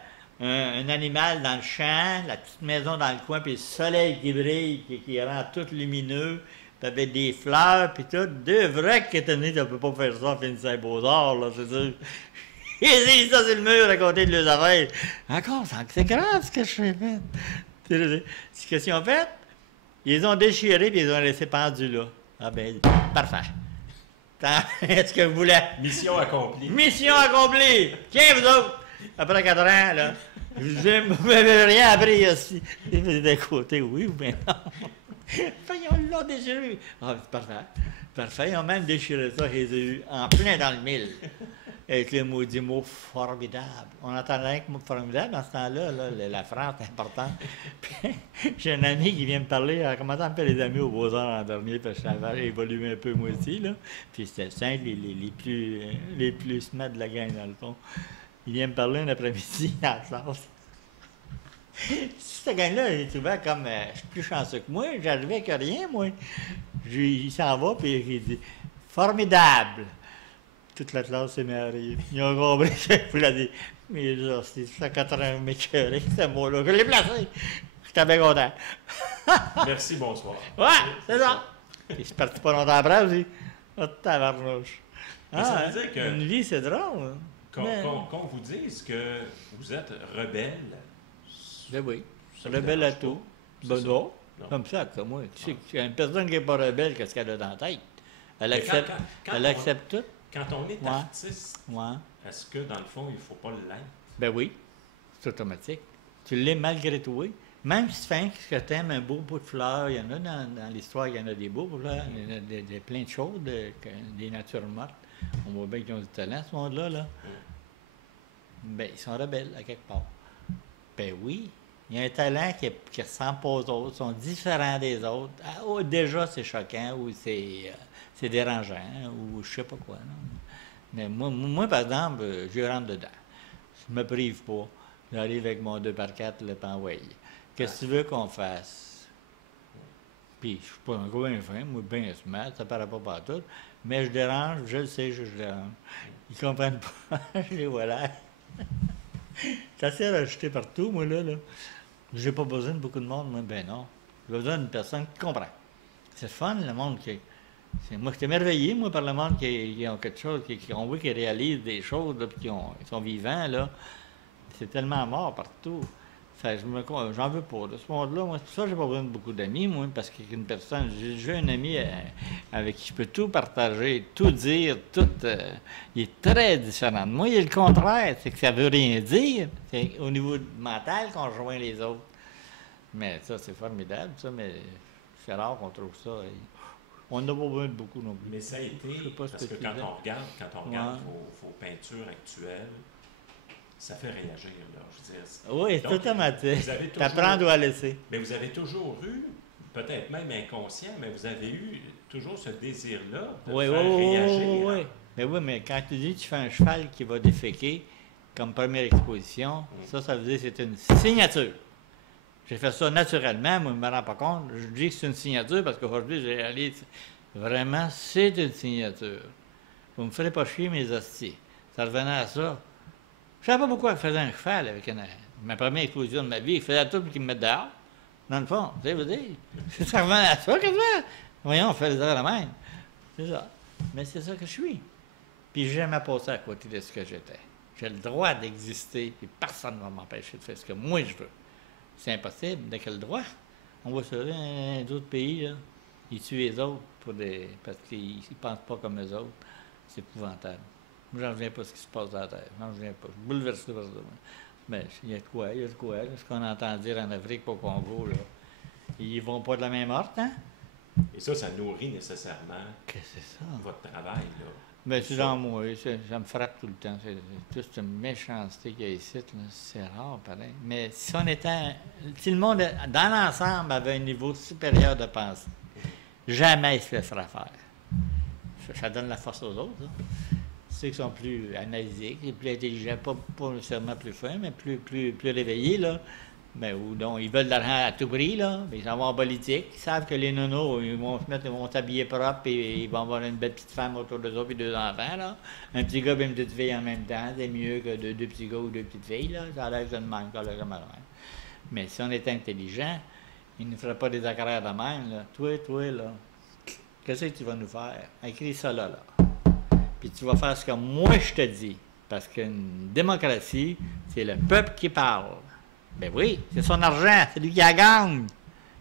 un animal dans le champ, la petite maison dans le coin, puis le soleil qui brille, qui rend tout lumineux. Puis avec des fleurs, puis tout. Deux vrais kétanés, tu ne peux pas faire ça en finissant les Beaux-Arts, là, c'est sûr. Ils disent ça sur le mur à côté de leurs affaires. Encore, c'est grave ce que je fais. Ce qu'ils ont fait, ils ont déchiré et ils ont laissé pendu là. Ah ben, parfait. Est-ce que vous voulez? Mission accomplie. Mission accomplie! Tiens, vous autres! Après 4 ans, là, vous n'avez rien appris aussi. D'un côté, oui ou bien non? Ils l'ont déchiré. Ah, c'est parfait. Parfait. Ils ont même déchiré ça, ils ont eu en plein dans le mille. Avec le maudit mot formidable. On entendait rien que mot formidable dans ce temps-là, là, la France est importante. J'ai un ami qui vient me parler, comment on appelle les amis aux Beaux-Arts l'an dernier, parce que ça avait évolué un peu moi aussi, là. Puis c'était cinq les plus smart de la gang, dans le fond. Il vient me parler un après-midi en classe. Cette gang-là, il trouvait comme, je suis plus chanceux que moi, j'arrivais avec rien, moi. Il s'en va, puis il dit, formidable. Toute la classe s'est mis à rire. Ils ont compris que je voulais dire. Mais là, c'est ça, 80 m'écœurait, ce mot-là. Je l'ai placé. J'étais bien content. Merci, bonsoir. Ouais, c'est ça. Et je suis parti pas longtemps après aussi. Oh, tabarnouche. Ça veut dire que une vie, c'est drôle. Qu'on vous dise que vous êtes rebelle. Ben oui. Rebelle à tout. Ben non. Comme ça, comme moi. Tu sais, une personne qui n'est pas rebelle, qu'est-ce qu'elle a dans la tête? Elle accepte tout. Quand on est artiste, ouais. Est-ce que, dans le fond, il ne faut pas l'être? Ben oui, c'est automatique. Tu l'es malgré tout, oui. Même si tu fais que tu aimes un beau bout de fleurs, il y en a dans l'histoire, il y en a des beaux fleurs, il y en a plein de choses, des natures mortes. On voit bien qu'ils ont du talent, ce monde-là. Là. Ben, ils sont rebelles, à quelque part. Ben oui, il y a un talent qui ressemble pas aux autres, sont différents des autres. Ah, déjà, c'est choquant, ou c'est dérangeant, ou je sais pas quoi. Non? Mais moi, par exemple, je rentre dedans. Je me prive pas. J'arrive avec mon 2x4, le panway. Qu'est-ce que tu veux qu'on fasse? Puis je suis pas un gars bien fin, moi, bien smart, ça paraît pas partout. Mais je dérange, je le sais, je dérange. Ils comprennent pas, je les vois là. Ça sert à jeter partout, moi, là. J'ai pas besoin de beaucoup de monde, moi, ben non. J'ai besoin d'une personne qui comprend. C'est fun, le monde qui... Moi, j'étais émerveillé, moi, par le monde qui ont quelque chose, qui ont vu, qui réalisent des choses, là, puis ils sont vivants, là. C'est tellement mort partout. Fait que j'en veux pas. De ce monde-là, moi, c'est pour ça que j'ai pas besoin de beaucoup d'amis, moi, parce qu'une personne, j'ai un ami avec qui je peux tout partager, tout dire, tout. Il est très différent de moi. Il est le contraire, c'est que ça veut rien dire. C'est au niveau mental qu'on rejoint les autres. Mais ça, c'est formidable, ça, mais c'est rare qu'on trouve ça. On n'a pas besoin de beaucoup non plus. Mais ça a été, parce que quand on regarde vos peintures actuelles, ça fait réagir, là. Je veux dire, oui, c'est automatique. T'apprends à laisser. Mais vous avez toujours eu, peut-être même inconscient, mais vous avez eu toujours ce désir-là de faire réagir. Oui. Mais oui, mais quand tu dis que tu fais un cheval qui va déféquer comme première exposition, ça veut dire que c'est une signature. J'ai fait ça naturellement, moi, je ne me rends pas compte. Je dis que c'est une signature parce qu'aujourd'hui, j'ai réalisé vraiment, c'est une signature. Vous ne me ferez pas chier mes hosties. Ça revenait à ça. Je ne savais pas pourquoi je faisais un cheval avec ma première exposition de ma vie. Il faisait tout pour qu'il me mette dehors. Dans le fond, tu sais, vous dire. Ça revenait à ça, quasiment. Voyons, on fait les heures la même. C'est ça. Mais c'est ça que je suis. Puis j'ai jamais passé à côté de ce que j'étais. J'ai le droit d'exister, puis personne ne va m'empêcher de faire ce que moi je veux. C'est impossible. De quel droit? On voit ça dans d'autres pays, là. Ils tuent les autres parce qu'ils ne pensent pas comme eux autres. C'est épouvantable. Moi, j'en reviens pas de ce qui se passe dans la Terre. J'en reviens pas. Je suis bouleversé par ça. Mais il y a de quoi, ce qu'on entend dire en Afrique, pas au Congo, là. Ils vont pas de la même horte, hein? Et ça nourrit nécessairement c'est ça? Votre travail, là. Bien, c'est dans moi, ça me frappe tout le temps. C'est toute une méchanceté qu'il y a ici, là. C'est rare, pareil. Mais si on était... Si le monde, dans l'ensemble, avait un niveau supérieur de pensée, jamais il se laissera faire. Ça donne la force aux autres, là. Ceux qui sont plus analytiques, plus intelligents, pas nécessairement plus fins, mais plus réveillés, là. Ben, ou donc, ils veulent de l'argent à tout prix, là. Mais ils s'en vont en politique. Ils savent que les nonos, ils vont s'habiller propre et ils vont avoir une belle petite femme autour d'eux autres et deux enfants, là. Un petit gars et une petite fille en même temps, c'est mieux que deux petits gars ou deux petites filles, là. Ça a l'air que ça ne manque pas, là, comme ça. Mais si on était intelligent, ils ne feraient pas des accords de même, là. Toi, là, qu'est-ce que tu vas nous faire? Écris ça là. Puis tu vas faire ce que moi je te dis. Parce qu'une démocratie, c'est le peuple qui parle. Ben oui, c'est son argent, c'est lui qui la gagne.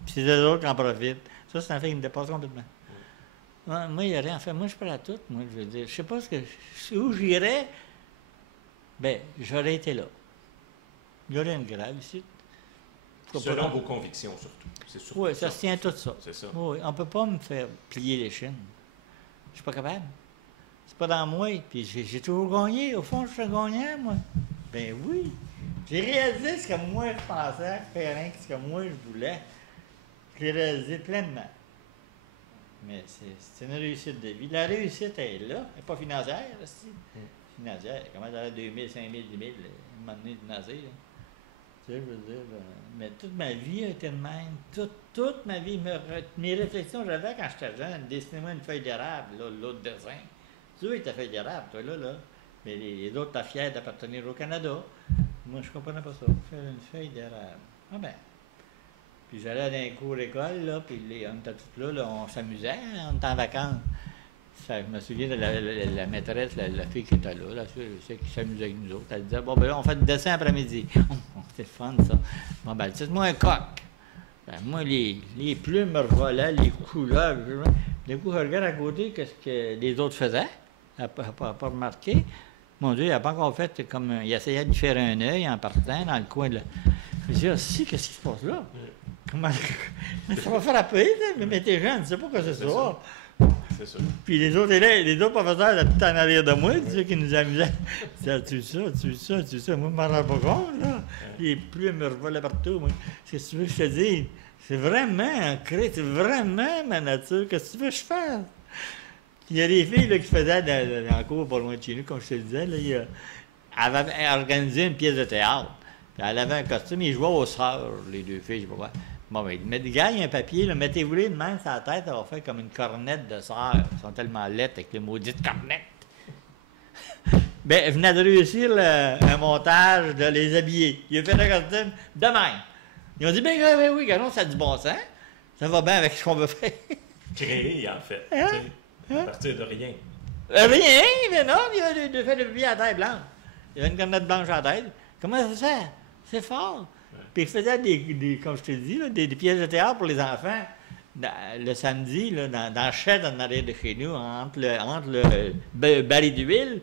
Puis c'est les autres qui en profitent. Ça, c'est un fait qui me dépasse complètement. Moi, il n'y a rien à faire. Moi, je suis prêt à tout. Moi, je veux dire, je sais pas où j'irais. Ben, j'aurais été là. Il y aurait une grève ici. Selon vos convictions, surtout. Oui, ça se tient tout ça. C'est ça. Oui, on ne peut pas me faire plier les chaînes. Je suis pas capable. C'est pas dans moi. Puis j'ai toujours gagné. Au fond, je suis gagnant, moi. Ben oui. J'ai réalisé ce que moi je pensais faire, ce que moi je voulais. Je l'ai réalisé pleinement. Mais c'est une réussite de vie. La réussite, elle est là. Elle n'est pas financière, aussi. Financière. Comment ça va 2 000, 5 000, 10 000, un moment donné, de nazer, là. Tu sais, je veux dire, mais toute ma vie a été de même. Toute ma vie. Mes réflexions, j'avais quand j'étais jeune, dessinez-moi une feuille d'érable, là, l'autre dessin. Tu vois, ta feuille d'érable, toi, là. Mais les autres, t'as fier d'appartenir au Canada. Moi, je comprenais pas ça. Faire une feuille d'érable. Ah ben. Puis j'allais dans les cours d'école, là, puis on était tous là, on s'amusait, on était en vacances. Ça, je me souviens de la maîtresse, la fille qui était là, celle qui s'amusait avec nous autres. Elle disait, bon, ben là, on fait du dessin après-midi. C'est fun, ça. Bon, ben, dites-moi un coq. Ben, moi, les plumes me revolaient, les couleurs. Du coup, je regarde à côté qu'est-ce que les autres faisaient. Elle n'a pas remarqué. Mon Dieu, il n'a pas encore fait comme... Il essayait de faire un œil en partant dans le coin de la... Je me dis, ah, si, qu'est-ce qui se passe là? Comment... ça va faire appeler, mais t'es jeune, tu sais pas quoi c'est ça. C'est ça. Puis les autres professeurs étaient tout en arrière de moi, tu sais, qui nous amusaient. Tu ça. Moi, je m'en rends pas compte, là. Les plumes me revolaient partout, moi. Qu'est-ce que tu veux que je te dise? C'est vraiment ancré, c'est vraiment ma nature. Qu'est-ce que tu veux que je fasse? Il y a des filles là, qui faisaient dans le cours pas loin de chez nous, comme je te le disais, là, elle avait organisé une pièce de théâtre. Puis elle avait un costume, ils jouaient aux sœurs, les deux filles, je sais pas quoi. Bon, ben, il gagne un papier, là, mettez-vous-les de même sur la tête, ça va faire comme une cornette de sœur. Ils sont tellement lettres avec les maudites cornettes. Ben, il venait de réussir un montage de les habiller. Il a fait le costume de même. Ils ont dit, ben oui, non, ça a du bon sens. Ça va bien avec ce qu'on veut faire. Créer, en fait. Hein? À partir de rien. Rien, mais non, il a fait le papier à la tête blanche. Il avait une cornette blanche à la tête. Comment ça se fait? C'est fort. Ouais. Puis il faisait comme je te dis, là, des pièces de théâtre pour les enfants. Le samedi, là, dans le shed en arrière de chez nous, entre le balai d'huile,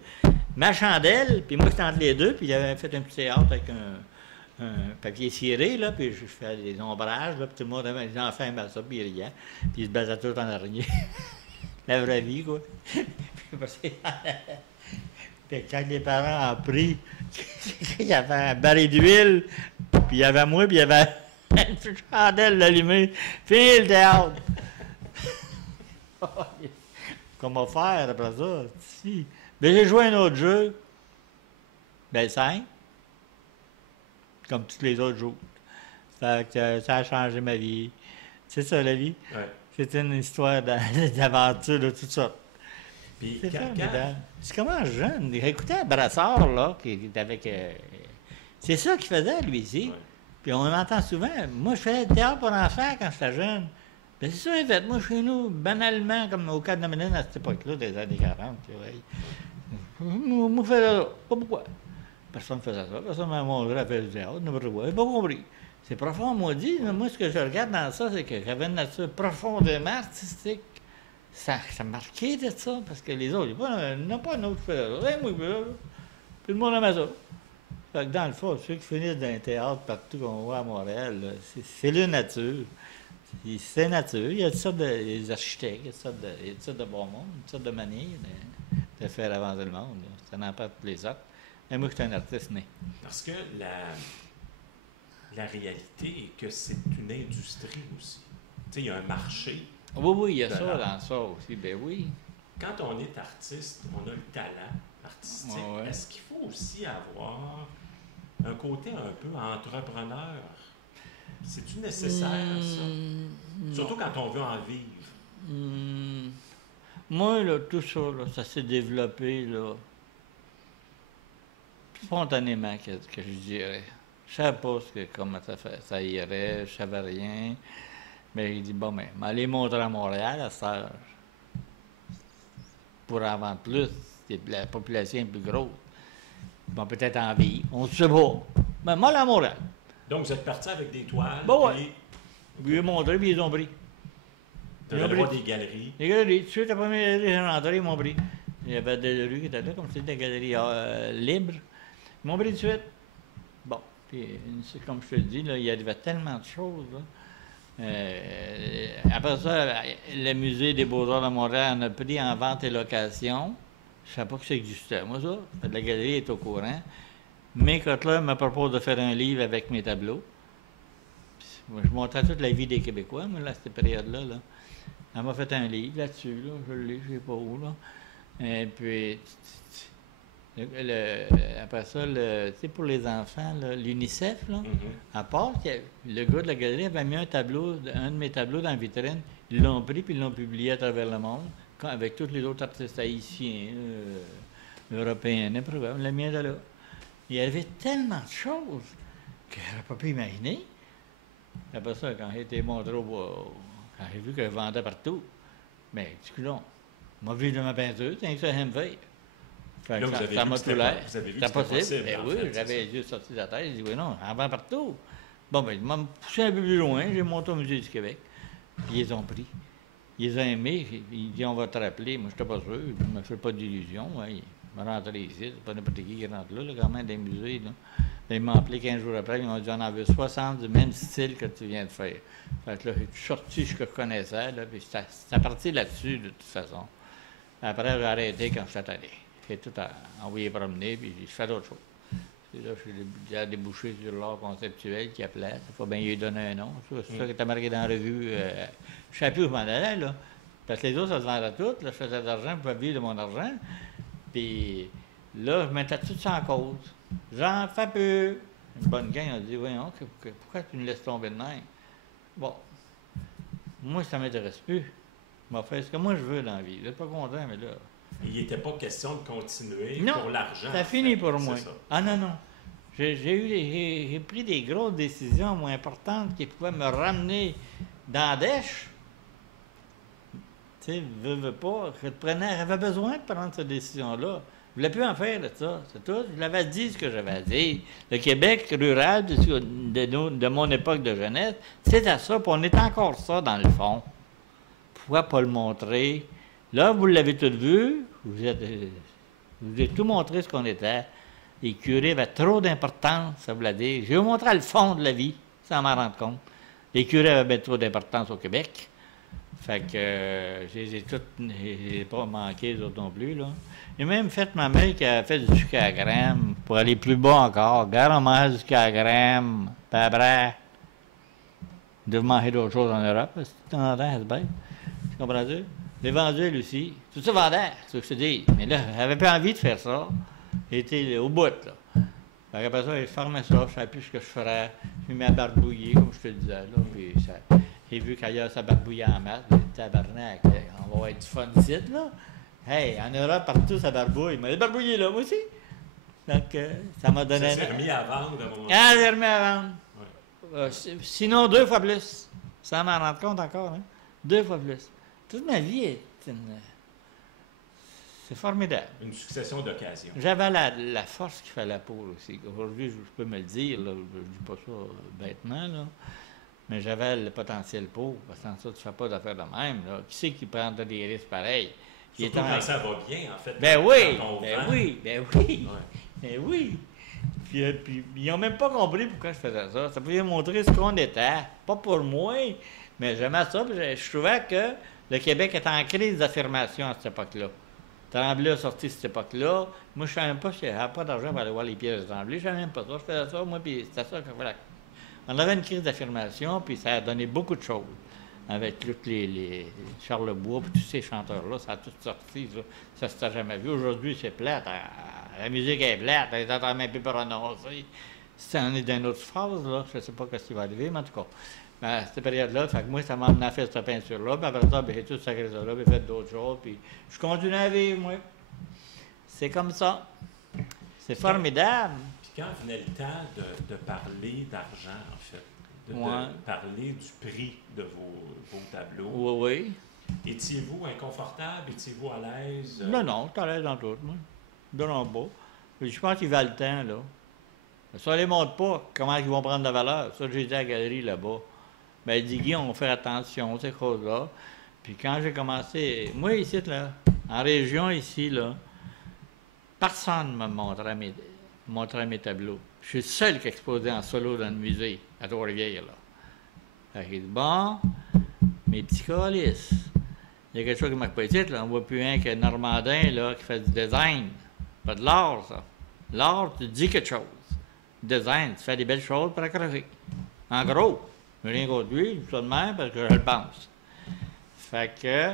ma chandelle, puis moi j'étais entre les deux, puis il avait fait un petit théâtre avec un papier ciré, là, puis je fais des ombrages, là, puis tout le monde, les enfants aimaient ça, puis ils riaient, puis ils se basaient tout en arrière. La vraie vie, quoi. Puis quand les parents ont pris, il y avait un baril d'huile, puis il y avait moi, puis il y avait une petite chandelle allumée. Fini le théâtre! Comment faire après ça? Si. Mais j'ai joué un autre jeu, ben 5, comme tous les autres jours. Fait que ça a changé ma vie. C'est ça, la vie. Ouais. C'est une histoire d'aventure de toutes sortes. Puis C'est quand, formidable. C'est comment jeune. Écoutez Brassard, là, qui est avec... c'est ça qu'il faisait, lui, ici. Ouais. Puis on entend souvent. Moi, je faisais le théâtre pour enfants quand j'étais jeune. Ben, c'est ça, en fait. Moi, chez nous, banalement, comme au cadre de Ménine à cette époque-là, des années 40, tu vois. Moi, je faisais ça. Pas pourquoi. Personne ne faisait ça. Personne ne m'a montré à faire du théâtre. N'importe quoi. J'ai pas compris. C'est profond, maudit. Moi, ce que je regarde dans ça, c'est que j'avais une nature profondément artistique. Ça marquait de ça, parce que les autres, il n'y a pas un autre qui fait ça. Moi, puis le monde aimait ça. Fait que dans le fond, ceux qui finissent dans un théâtre partout qu'on voit à Montréal, là, c'est la nature. C'est nature. Il y a toutes sortes des architectes, il y a toutes sortes de bon monde, toutes sortes de manières de faire avancer le monde. Là. Ça n'en pas toutes les autres. Mais moi, je suis un artiste né. Parce que la réalité est que c'est une industrie aussi. Tu sais, il y a un marché. Oui, il y a ça dans ça aussi. Ben oui. Quand on est artiste, on a le talent artistique. Ouais. Est-ce qu'il faut aussi avoir un côté un peu entrepreneur? C'est-tu nécessaire, ça? Surtout quand on veut en vivre. Moi, là, tout ça, là, ça s'est développé là, spontanément, que je dirais. Je ne savais pas comment ça irait, je ne savais rien. Mais il dit, bon, mais aller montrer à Montréal, à cette heure, pour en vendre plus, la population est plus grosse. Bon, peut-être en vie, on ne sait pas. Mais moi, à Montréal. Donc, vous êtes parti avec des toiles. Bon, ouais. Puis ils ont montré, puis ils ont pris. Tu as le droit des galeries. Les galeries, tout de suite, la première galerie, j'ai rentré, ils m'ont pris. Il y avait des rues qui étaient là, comme c'était des galeries libres. Ils m'ont pris tout de suite. Bon, puis comme je te le dis, là, il y avait tellement de choses. Là. Après ça, le musée des Beaux-Arts de Montréal en a pris en vente et location. Je ne savais pas que ça existait. Moi, ça, la galerie est au courant. May Cutler me propose de faire un livre avec mes tableaux. Moi, je montrais toute la vie des Québécois, moi, à cette période-là. Là. Elle m'a fait un livre là-dessus, là. Je l'ai, je ne sais pas où, là. Et puis, après ça, tu sais, pour les enfants, l'UNICEF, là, à part que le gars de la galerie avait mis un de mes tableaux dans la vitrine, ils l'ont pris puis ils l'ont publié à travers le monde, avec tous les autres artistes haïtiens, européens, n'importe quoi. Le mien était là. Il y avait tellement de choses que je n'aurais pas pu imaginer. Après ça, quand j'ai été montré quand j'ai vu que je vendais partout, mais du coup, non. Moi, vu de ma peinture, c'est que ça aime faire. Là, Ça m'a tout l'air. Vous avez vu que c'était possible. Ben oui, j'avais les yeux sortis de la tête. J'ai dit, oui, non, on vend partout. Bon, ben, ils m'ont poussé un peu plus loin. J'ai monté au Musée du Québec. Puis ils les ont pris. Ils les ont aimés. Ils disent, on va te rappeler. Moi, je n'étais pas sûr. Je ne me fais pas d'illusions. Ouais. Ils m'ont rentré ici. C'est pas n'importe qui rentre là, quand même, des musées. Là. Ben, ils m'ont appelé 15 jours après. Ils m'ont dit, on en veut 60 du même style que tu viens de faire. Fait que là, je suis sorti ce que je connaissais. Là, puis c'est parti là-dessus, de toute façon. Après, j'ai arrêté quand je suis allé. J'ai tout envoyé promener, puis je fais d'autres choses. Et là, je suis déjà débouché sur l'art conceptuel qui appelait. Il faut bien lui donner un nom. C'est ça qui était marqué dans la revue. Je ne savais plus où je m'en allais, là. Parce que les autres, ça se vendait tout. Là, je faisais de l'argent, je pouvais vivre de mon argent. Puis là, je mettais tout ça en cause. J'en fais peu. Une bonne gang a dit, voyons, pourquoi tu nous laisses tomber de même? bon, moi, ça ne m'intéresse plus. Je vais faire ce que moi je veux dans la vie. Je n'êtes pas content, mais là... Il n'était pas question de continuer Non, pour l'argent. ça finit pour moi. Ça. Ah non, non. J'ai pris des grosses décisions moins importantes qui pouvaient me ramener dans la dèche. Tu sais, veux pas. J'avais besoin de prendre cette décision-là. Je ne voulais plus en faire de ça. C'est tout. Je l'avais dit ce que j'avais à dire. Le Québec rural de mon époque de jeunesse, c'était ça. Puis on est encore ça dans le fond. Pourquoi pas le montrer? Là, vous l'avez tout vu. Vous avez tout montré ce qu'on était. Les curés avaient trop d'importance, ça voulait dire. Je vais vous montrer le fond de la vie, sans m'en rendre compte. Les curés avaient trop d'importance au Québec. Fait que j'ai pas manqué les autres non plus, là. J'ai même fait ma mère qui a fait du sucre à crème pour aller plus bas encore. Garamage, du sucre à crème, pas vrai. De manger d'autres choses en Europe, c'est de temps en temps, c'est bête. Tu comprends-tu? L'évangile aussi. Tout ça vendait, c'est ce que je te dis. Mais là, j'avais pas envie de faire ça. J'étais au bout, là. Fait après ça, j'ai fermé ça, je savais plus ce que je ferais. Je me mis à barbouiller, comme je te le disais, là. Puis j'ai vu qu'ailleurs, ça barbouillait en masse. J'ai dit, tabarnak, on va avoir du fun ici, là. Hey, en Europe, partout, ça barbouille. Mais barbouillé là, moi aussi. Donc, ça m'a donné... Ça s'est remis à vendre à un moment donné. Ah, j'ai remis à vendre. Ouais. Sinon, 2 fois plus. Sans m'en rendre compte encore, hein. 2 fois plus. Toute ma vie est c'est formidable. Une succession d'occasions. J'avais la force qu'il fallait pour aussi. Aujourd'hui, je peux me le dire, là, je ne dis pas ça bêtement, là. Mais j'avais le potentiel pour. Parce que sans ça, tu ne fais pas d'affaires de même. Là. Qui c'est qui prendrait des risques pareils? Surtout quand ça va bien, en fait. Ben oui, Ouais. ben oui. Puis ils n'ont même pas compris pourquoi je faisais ça. Ça pouvait montrer ce qu'on était. Pas pour moi, mais j'aimais ça. Puis je trouvais que le Québec était en crise d'affirmation à cette époque-là. Tremblay a sorti cette époque-là. Moi, je ne savais même pas si j'avais pas d'argent pour aller voir les pièces de Tremblay. Je ne savais même pas ça. Je faisais ça, moi, puis c'était ça que je faisais. On avait une crise d'affirmation, puis ça a donné beaucoup de choses. Avec tous les Charlebois, puis tous ces chanteurs-là, ça a tout sorti. Ça ne s'était jamais vu. Aujourd'hui, c'est plate. La musique est plate. Elle est en même plus prononcée. On est dans une autre phase, là. Je ne sais pas ce qui va arriver, mais en tout cas. À cette période-là, fait que moi, ça m'a amené à faire cette peinture-là. Puis après ça, j'ai tout sacré ça là, puis fait d'autres choses. Puis je continue à vivre, moi. C'est comme ça. C'est formidable. Puis quand venait le temps de parler d'argent, en fait, de parler du prix de vos tableaux, Oui. étiez-vous inconfortable? Étiez-vous à l'aise? Non, je suis à l'aise dans tout, moi. De en bas. Je pense qu'ils valent le temps, là. Ça ne les montre pas, comment ils vont prendre de la valeur. Ça, j'ai dit à la galerie là-bas. Ben, il dit, Guy, on fait attention, ces choses-là. Puis quand j'ai commencé, moi, ici, là, en région, ici, là, personne ne me montrait mes tableaux. Je suis le seul qui exposait en solo dans le musée, à Trois-Rivières, là. Fait qu'il dit, bon, mes petits calices, il y a quelque chose qui m'a pas dit, là. On voit plus un que Normandin, là, qui fait du design. Pas de l'art, ça. L'art, tu dis quelque chose. Design, tu fais des belles choses pour accrocher. En gros. Rien contre lui, je de même parce que je le pense. Fait que,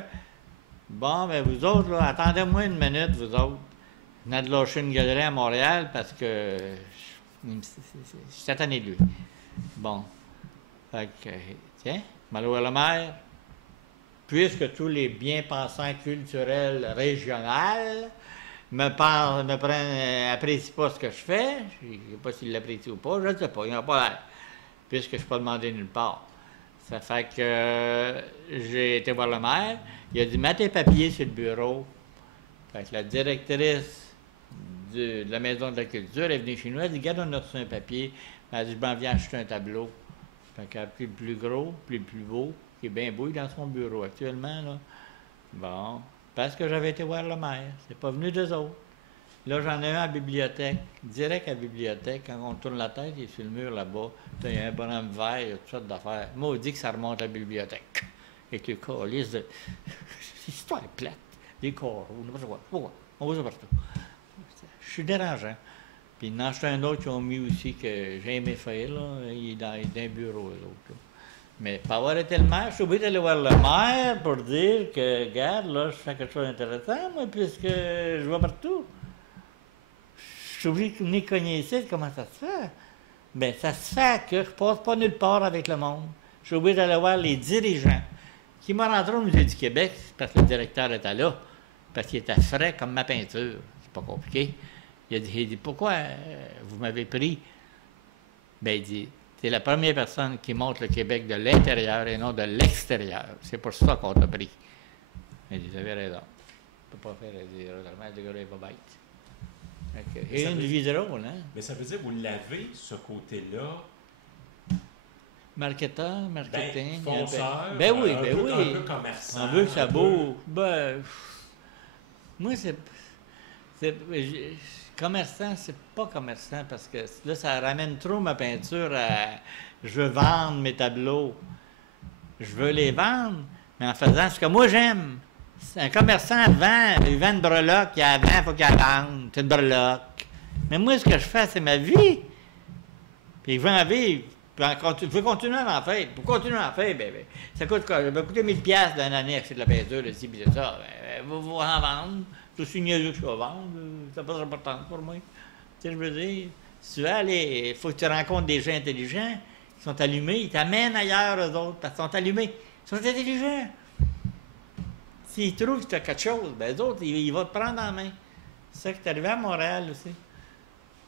bon, ben vous autres, là, attendez-moi une minute, vous autres. Je venais de lâcher une galerie à Montréal parce que je suis tanné de lui. Bon. Fait que, tiens, Malo la mer, puisque tous les bien-pensants culturels régionaux apprécient pas ce que je fais, je ne sais pas s'ils l'apprécient ou pas, je ne sais pas, ils n'ont pas l'air. Puisque je ne suis pas demandé nulle part. Ça fait que j'ai été voir le maire. Il a dit, mets tes papiers sur le bureau. Fait que la directrice de la Maison de la Culture est venue chez nous. Elle a dit, regarde, on a reçu un papier. Elle a dit, je m'en viens acheter un tableau. Fait qu'elle a pris le plus gros, puis le plus beau, qui est bien beau, il est dans son bureau actuellement, là. Bon, parce que j'avais été voir le maire. C'est pas venu d'eux autres. Là, j'en ai un à la bibliothèque, direct à la bibliothèque. Quand on tourne la tête, il est sur le mur là-bas. Il y a un bonhomme vert, il y a toutes sortes d'affaires. Moi, on dit que ça remonte à la bibliothèque. Et que le calice de... L'histoire est plate. Les corps, on va voir. On voit ça partout. Je suis dérangeant. Puis il y en a acheté un autre qui ont mis aussi que j'ai aimé faire, là. Il est dans un bureau, eux autres. Là. Mais pas avoir été le maire, je suis obligé d'aller voir le maire pour dire que, regarde, là, je fais quelque chose d'intéressant, moi, puisque je vais partout. Je suis obligé de venir cogner ici, comment ça se fait? Bien, ça se fait que je passe pas nulle part avec le monde. Je suis obligé d'aller voir les dirigeants qui m'ont rentré au Musée du Québec parce que le directeur était là, parce qu'il était frais comme ma peinture. C'est pas compliqué. Il a dit pourquoi vous m'avez pris? Bien, il dit, t'es la première personne qui montre le Québec de l'intérieur et non de l'extérieur. C'est pour ça qu'on t'a pris. Il dit, vous avez raison. Je ne peux pas faire des regards, le gars, il va bête. Et une vie drôle, hein? Mais ça veut dire que vous l'avez, ce côté-là. Marketeur, marketing. Fonceur, ben oui, un peu commerçant. On veut que ça bouge. Ben, moi, commerçant, c'est pas commerçant parce que là, ça ramène trop ma peinture à je veux vendre mes tableaux. Je veux les vendre, mais en faisant ce que moi j'aime. Un commerçant il vend une breloque, il a il faut qu'il la vende. C'est une breloque. Mais moi, ce que je fais, c'est ma vie. Puis je veux en vivre. Je veux continuer à en faire. Pour continuer à en faire, ça coûte quoi? Ça va coûter 1000$ d'une année à acheter de la peinture, de ci, puis de ça. Vous en vendre. Je suis niaiseux que je vais vendre. Ça n'a pas d'importance pour moi. Tu sais, je veux dire, si tu veux aller, il faut que tu rencontres des gens intelligents qui sont allumés. Ils t'amènent ailleurs, eux autres, parce qu'ils sont allumés. Ils sont intelligents. S'ils trouvent que tu as quelque chose, les autres, ils vont te prendre en main. C'est ça qui est arrivé à Montréal aussi.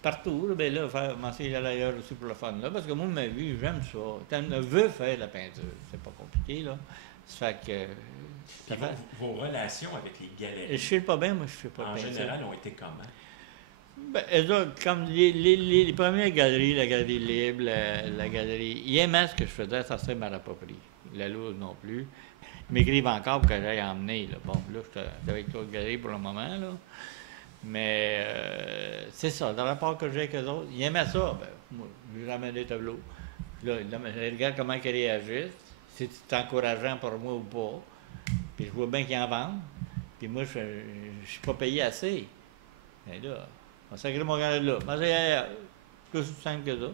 Partout, là, faire commencer à ailleurs aussi pour le fun, là, parce que moi, ma vie, j'aime ça. Je veux faire de la peinture. C'est pas compliqué, là. Ça fait que... Vos relations avec les galeries... Je fais pas bien, moi, je fais pas de peinture. En peinture. général, ont été comment? Ben, eux autres, comme les premières galeries, la Galerie Libre, la galerie... Ils aimaient ce que je faisais, ça ne m'aurait pas pris. La lourde non plus. Ils m'écrivent encore pour que j'aille emmener, là. Bon, là, j'étais avec l'autre galerie pour le moment, là. Mais c'est ça, le rapport que j'ai avec eux autres, ils aimaient ça. Ben, moi, je lui ramène des tableaux. Là, je regarde comment ils réagissent, si c'est encourageant pour moi ou pas. Puis je vois bien qu'ils en vendent. Puis moi, je ne suis pas payé assez. Et là, on sacré mon gars là. Moi, c'est plus simple que ça.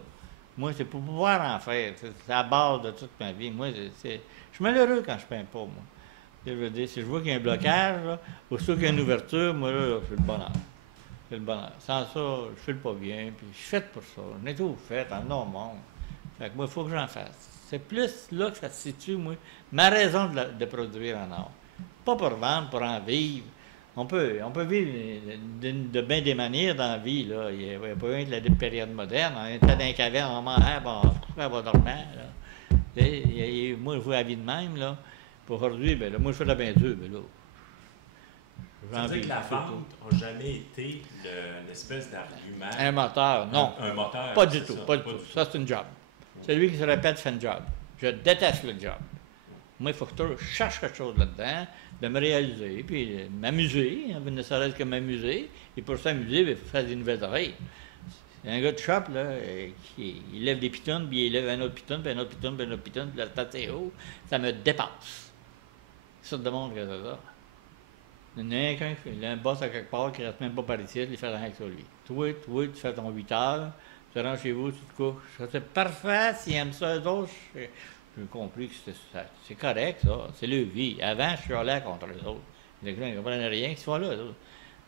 Moi, c'est pour pouvoir en faire. C'est la base de toute ma vie. Moi, je suis malheureux quand je peins pas, moi. Je veux dire, si je vois qu'il y a un blocage, là, aussitôt qu'il y a une ouverture, moi, là, c'est le bonheur. C'est le bonheur. Sans ça, je file pas bien, puis je suis fait pour ça. On est tout fait, en non monde. Fait que moi, il faut que j'en fasse. C'est plus là que ça se situe, moi, ma raison de produire en art. Pas pour vendre, pour en vivre. On peut vivre de bien des manières dans la vie, là. Il n'y a pas eu de la période moderne. On était dans les cavernes, on mangeait, on va dormir, là. Moi, je vois la vie de même, là. Aujourd'hui, ben là, moi, je fais de la peinture, mais là. Ça veut dire que la vente n'a jamais été une espèce d'argument. Un moteur, non. Un moteur. Pas du tout, pas du tout. Ça, c'est une job. Celui qui se répète fait une job. Je déteste le job. Moi, il faut que je cherche quelque chose là-dedans, de me réaliser, puis de m'amuser, hein, ne serait-ce que m'amuser. Et pour s'amuser, il faut faire des nouvelles oreilles. Il y a un gars de shop, là, il lève des pitons, puis il lève un autre piton, puis un autre piton, puis un autre piton, puis la tête est haut. Ça me dépasse. Ça te démontre que c'est ça. Il y a un boss à quelque part qui ne reste même pas par ici, il fait rien que sur lui. Toi, tu fais ton 8 heures, tu rentres chez vous, tu te couches. C'est parfait, s'ils aiment ça, eux autres, j'ai compris que c'est correct, ça. C'est leur vie. Avant, je suis allé contre les autres. Les gens ne comprennent rien qu'ils sont là, eux autres.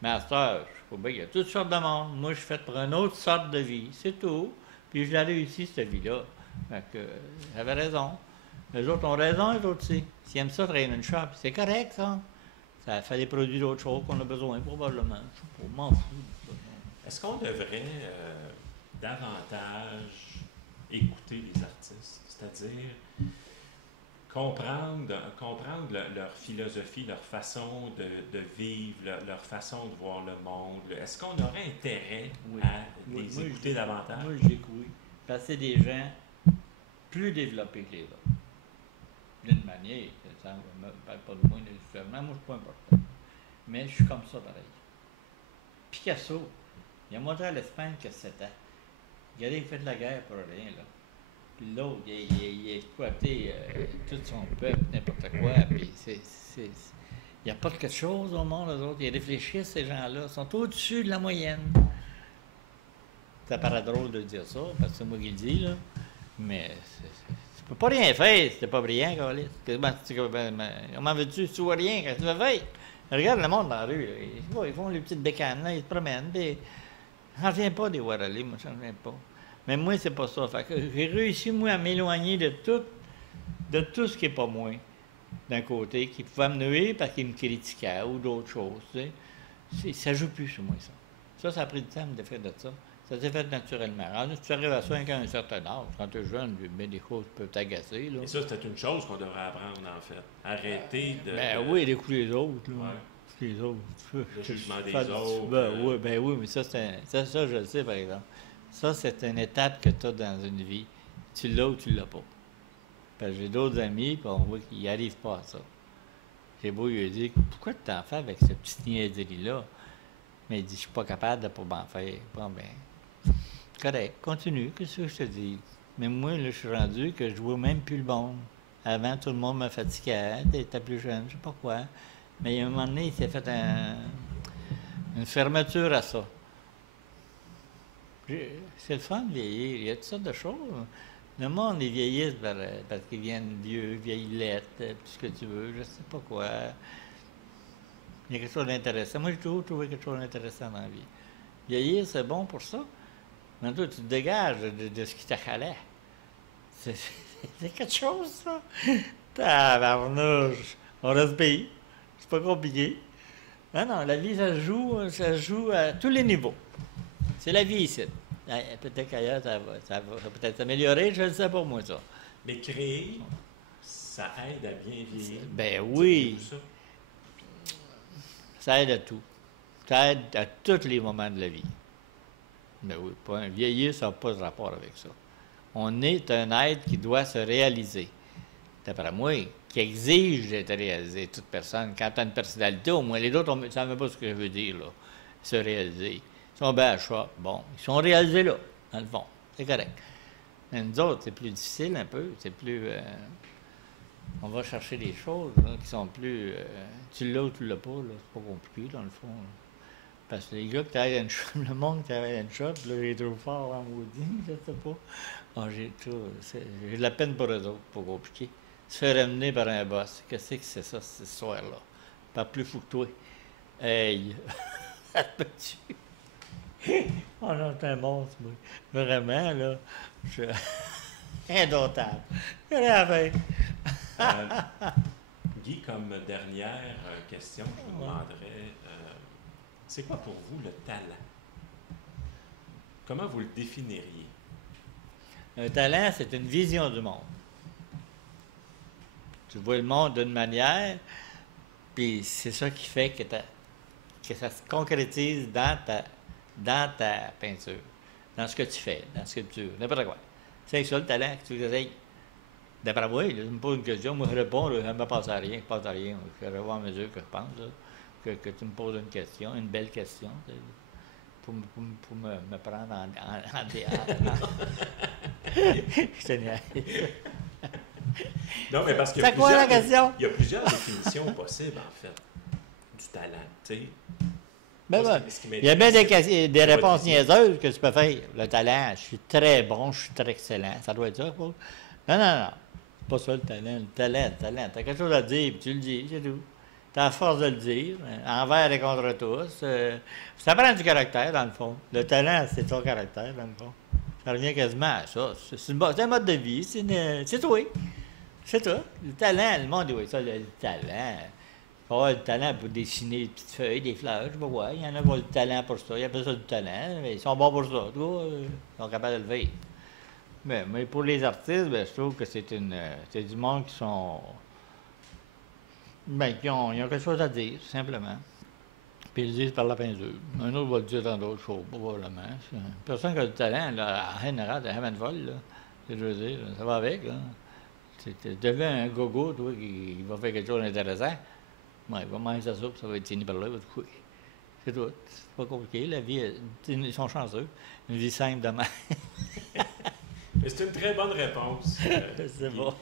Master, je sais pas, il y a toutes sortes de monde. Moi, je suis fait pour une autre sorte de vie, c'est tout. Puis je l'ai réussi, cette vie-là. Fait que, j'avais raison. Les autres ont raison, les autres aussi. S'ils aiment ça, travailler dans une shop, c'est correct, ça. Ça fait des produits d'autres choses qu'on a besoin, probablement. Je m'en fous. Est-ce qu'on devrait davantage écouter les artistes? C'est-à-dire comprendre leur philosophie, leur façon de vivre, leur façon de voir le monde. Est-ce qu'on aurait intérêt à les écouter davantage? Moi, je dis que oui. Parce que c'est des gens plus développés que les autres. D'une manière, ça ne me parle pas de moi nécessairement, moi je ne suis pas important. Mais je suis comme ça pareil. Picasso, il a montré à l'Espagne que c'était. Regardez, il fait de la guerre pour rien, là. Puis l'autre, il a exploité tout son peuple, n'importe quoi, puis il n'y a pas quelque chose au monde, eux autres. Ils réfléchissent, ces gens-là, ils sont au-dessus de la moyenne. Ça paraît drôle de dire ça, parce que c'est moi qui le dis, là, mais tu peux pas rien faire si t'es pas brillant, Carlis. Comment veux-tu? Tu vois rien quand tu veux faire? Regarde le monde dans la rue. Là. Ils font les petites bécanes, là, ils se promènent. Puis, j'en reviens pas des Warallés, moi, j'en reviens pas. Mais moi, c'est pas ça. Fait que j'ai réussi, moi, à m'éloigner de tout de tout ce qui n'est pas moi, d'un côté, qui pouvait me nuire parce qu'il me critiquait ou d'autres choses. Tu sais. Ça ne joue plus sur moi, ça. Ça a pris du temps à me défaire de ça. Ça s'est fait naturellement. Alors, si tu arrives à ça à un certain âge, quand tu es jeune, mais des choses peuvent t'agacer. Là. Et ça, c'était une chose qu'on devrait apprendre, en fait. Arrêter de... Ben oui, d'écouter les autres. Là. Ouais. Les autres. Le jugement des autres. Ben oui, mais ça, ça, je le sais, par exemple. Ça, c'est une étape que tu as dans une vie. Tu l'as ou tu l'as pas. Parce que j'ai d'autres amis, puis on voit qu'ils n'y arrivent pas à ça. J'ai beau lui dire, pourquoi tu t'en fais avec ce petit niaiserie-là? Mais il dit, je suis pas capable de ne pas m'en faire. Bon, ben, correct, continue, qu'est-ce que je te dis? Mais moi, là, je suis rendu que je vois même plus le monde. Avant, tout le monde me fatiguait, t'étais plus jeune, je sais pas quoi. Mais il y a un moment donné, il s'est fait une fermeture à ça. C'est le fun de vieillir, il y a toutes sortes de choses. Le monde, ils vieillissent parce qu'ils viennent vieux, vieilles lettres, tout ce que tu veux, je sais pas quoi. Il y a quelque chose d'intéressant. Moi, j'ai toujours trouvé quelque chose d'intéressant dans la vie. Vieillir, c'est bon pour ça. Mais toi, tu te dégages de ce qui t'accalait. C'est quelque chose, ça. Tabarnouche. On respire. C'est pas compliqué. Non, la vie, ça se joue à tous les niveaux. C'est la vie ici. Peut-être qu'ailleurs, ça va peut-être s'améliorer, je ne sais pas moi, ça. Mais créer, ça aide à bien vieillir. Ben oui. Ça aide à tout. Ça aide à tous les moments de la vie. Ben oui, vieillir, ça n'a pas de rapport avec ça. On est un être qui doit se réaliser. D'après moi, qui exige d'être réalisé, toute personne. Quand tu as une personnalité, au moins les autres, ne savent même pas ce que je veux dire, là. Se réaliser. Ils sont bien à choix. Bon, ils sont réalisés là, dans le fond. C'est correct. Mais nous autres, c'est plus difficile un peu. C'est plus... on va chercher des choses là, qui sont plus... tu l'as ou tu l'as pas, là. C'est pas compliqué, dans le fond. Là. Parce que les gars qui travaillent à une shop, le monde qui travaille à une shop, là, il est trop fort en maudit, je sais pas. Oh, j'ai de la peine pour eux autres, pas compliqué. Se faire ramener par un boss. Qu'est-ce que c'est ça, cette histoire-là? Pas plus fou que toi. Hey! Ça te tue. Oh non, t'es un monstre, moi. Vraiment, là. Je... Indomptable. Rien à Guy, comme dernière question, je vous demanderais, c'est quoi pour vous le talent? Comment vous le définiriez? Un talent, c'est une vision du monde. Tu vois le monde d'une manière, puis c'est ça qui fait que ça se concrétise dans ta peinture, dans ce que tu fais, dans la sculpture, n'importe quoi. C'est ça le talent que tu essayes. D'après moi, là, je me pose une question, moi je réponds, là, ça ne me passe à rien, je passe à rien. Je vais voir à mesure que je pense, là, que tu me poses une question, une belle question, pour me prendre en dehors. Non, mais parce que c'est quoi la question? Il y a plusieurs définitions possibles, en fait, du talent, tu sais. Ben, il y a bien des réponses niaiseuses que tu peux faire. Le talent, je suis très bon, je suis très excellent. Ça doit être ça, pas? Non. C'est pas ça le talent. Le talent. Tu as quelque chose à dire, puis tu le dis, c'est tout. Tu as la force de le dire, envers et contre tous. Ça prend du caractère, dans le fond. Le talent, c'est ton caractère, dans le fond. Ça revient quasiment à ça. C'est un mode de vie. C'est toi. C'est toi. Le talent, le monde dit, oui, ça, le talent. Il faut avoir le talent pour dessiner des petites feuilles, des fleurs, je sais pas quoi. Il y en a qui ont le talent pour ça. Ils appellent ça du talent, mais ils sont bons pour ça. Ils sont capables de le vivre. Mais pour les artistes, je trouve que c'est du monde qui sont... ils ont quelque chose à dire, tout simplement. Puis ils le disent par la peinture. Un autre va le dire dans d'autres choses, probablement. Une personne qui a du talent, là, en général, de having vol, là, je veux dire, ça va avec. Là. Tu deviens un gogo, toi, qui va faire quelque chose d'intéressant. Ouais, il va manger sa soupe, ça va être fini par là, il va te couper. C'est tout. C'est pas compliqué. La vie, ils sont chanceux. Une vie simple demain. C'est une très bonne réponse. C'est bon.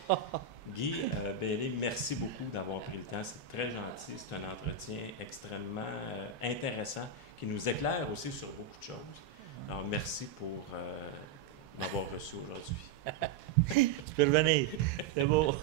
Guy, Bailey, merci beaucoup d'avoir pris le temps. C'est très gentil. C'est un entretien extrêmement intéressant qui nous éclaire aussi sur beaucoup de choses. Alors, merci pour m'avoir reçu aujourd'hui. Tu peux revenir. C'est beau.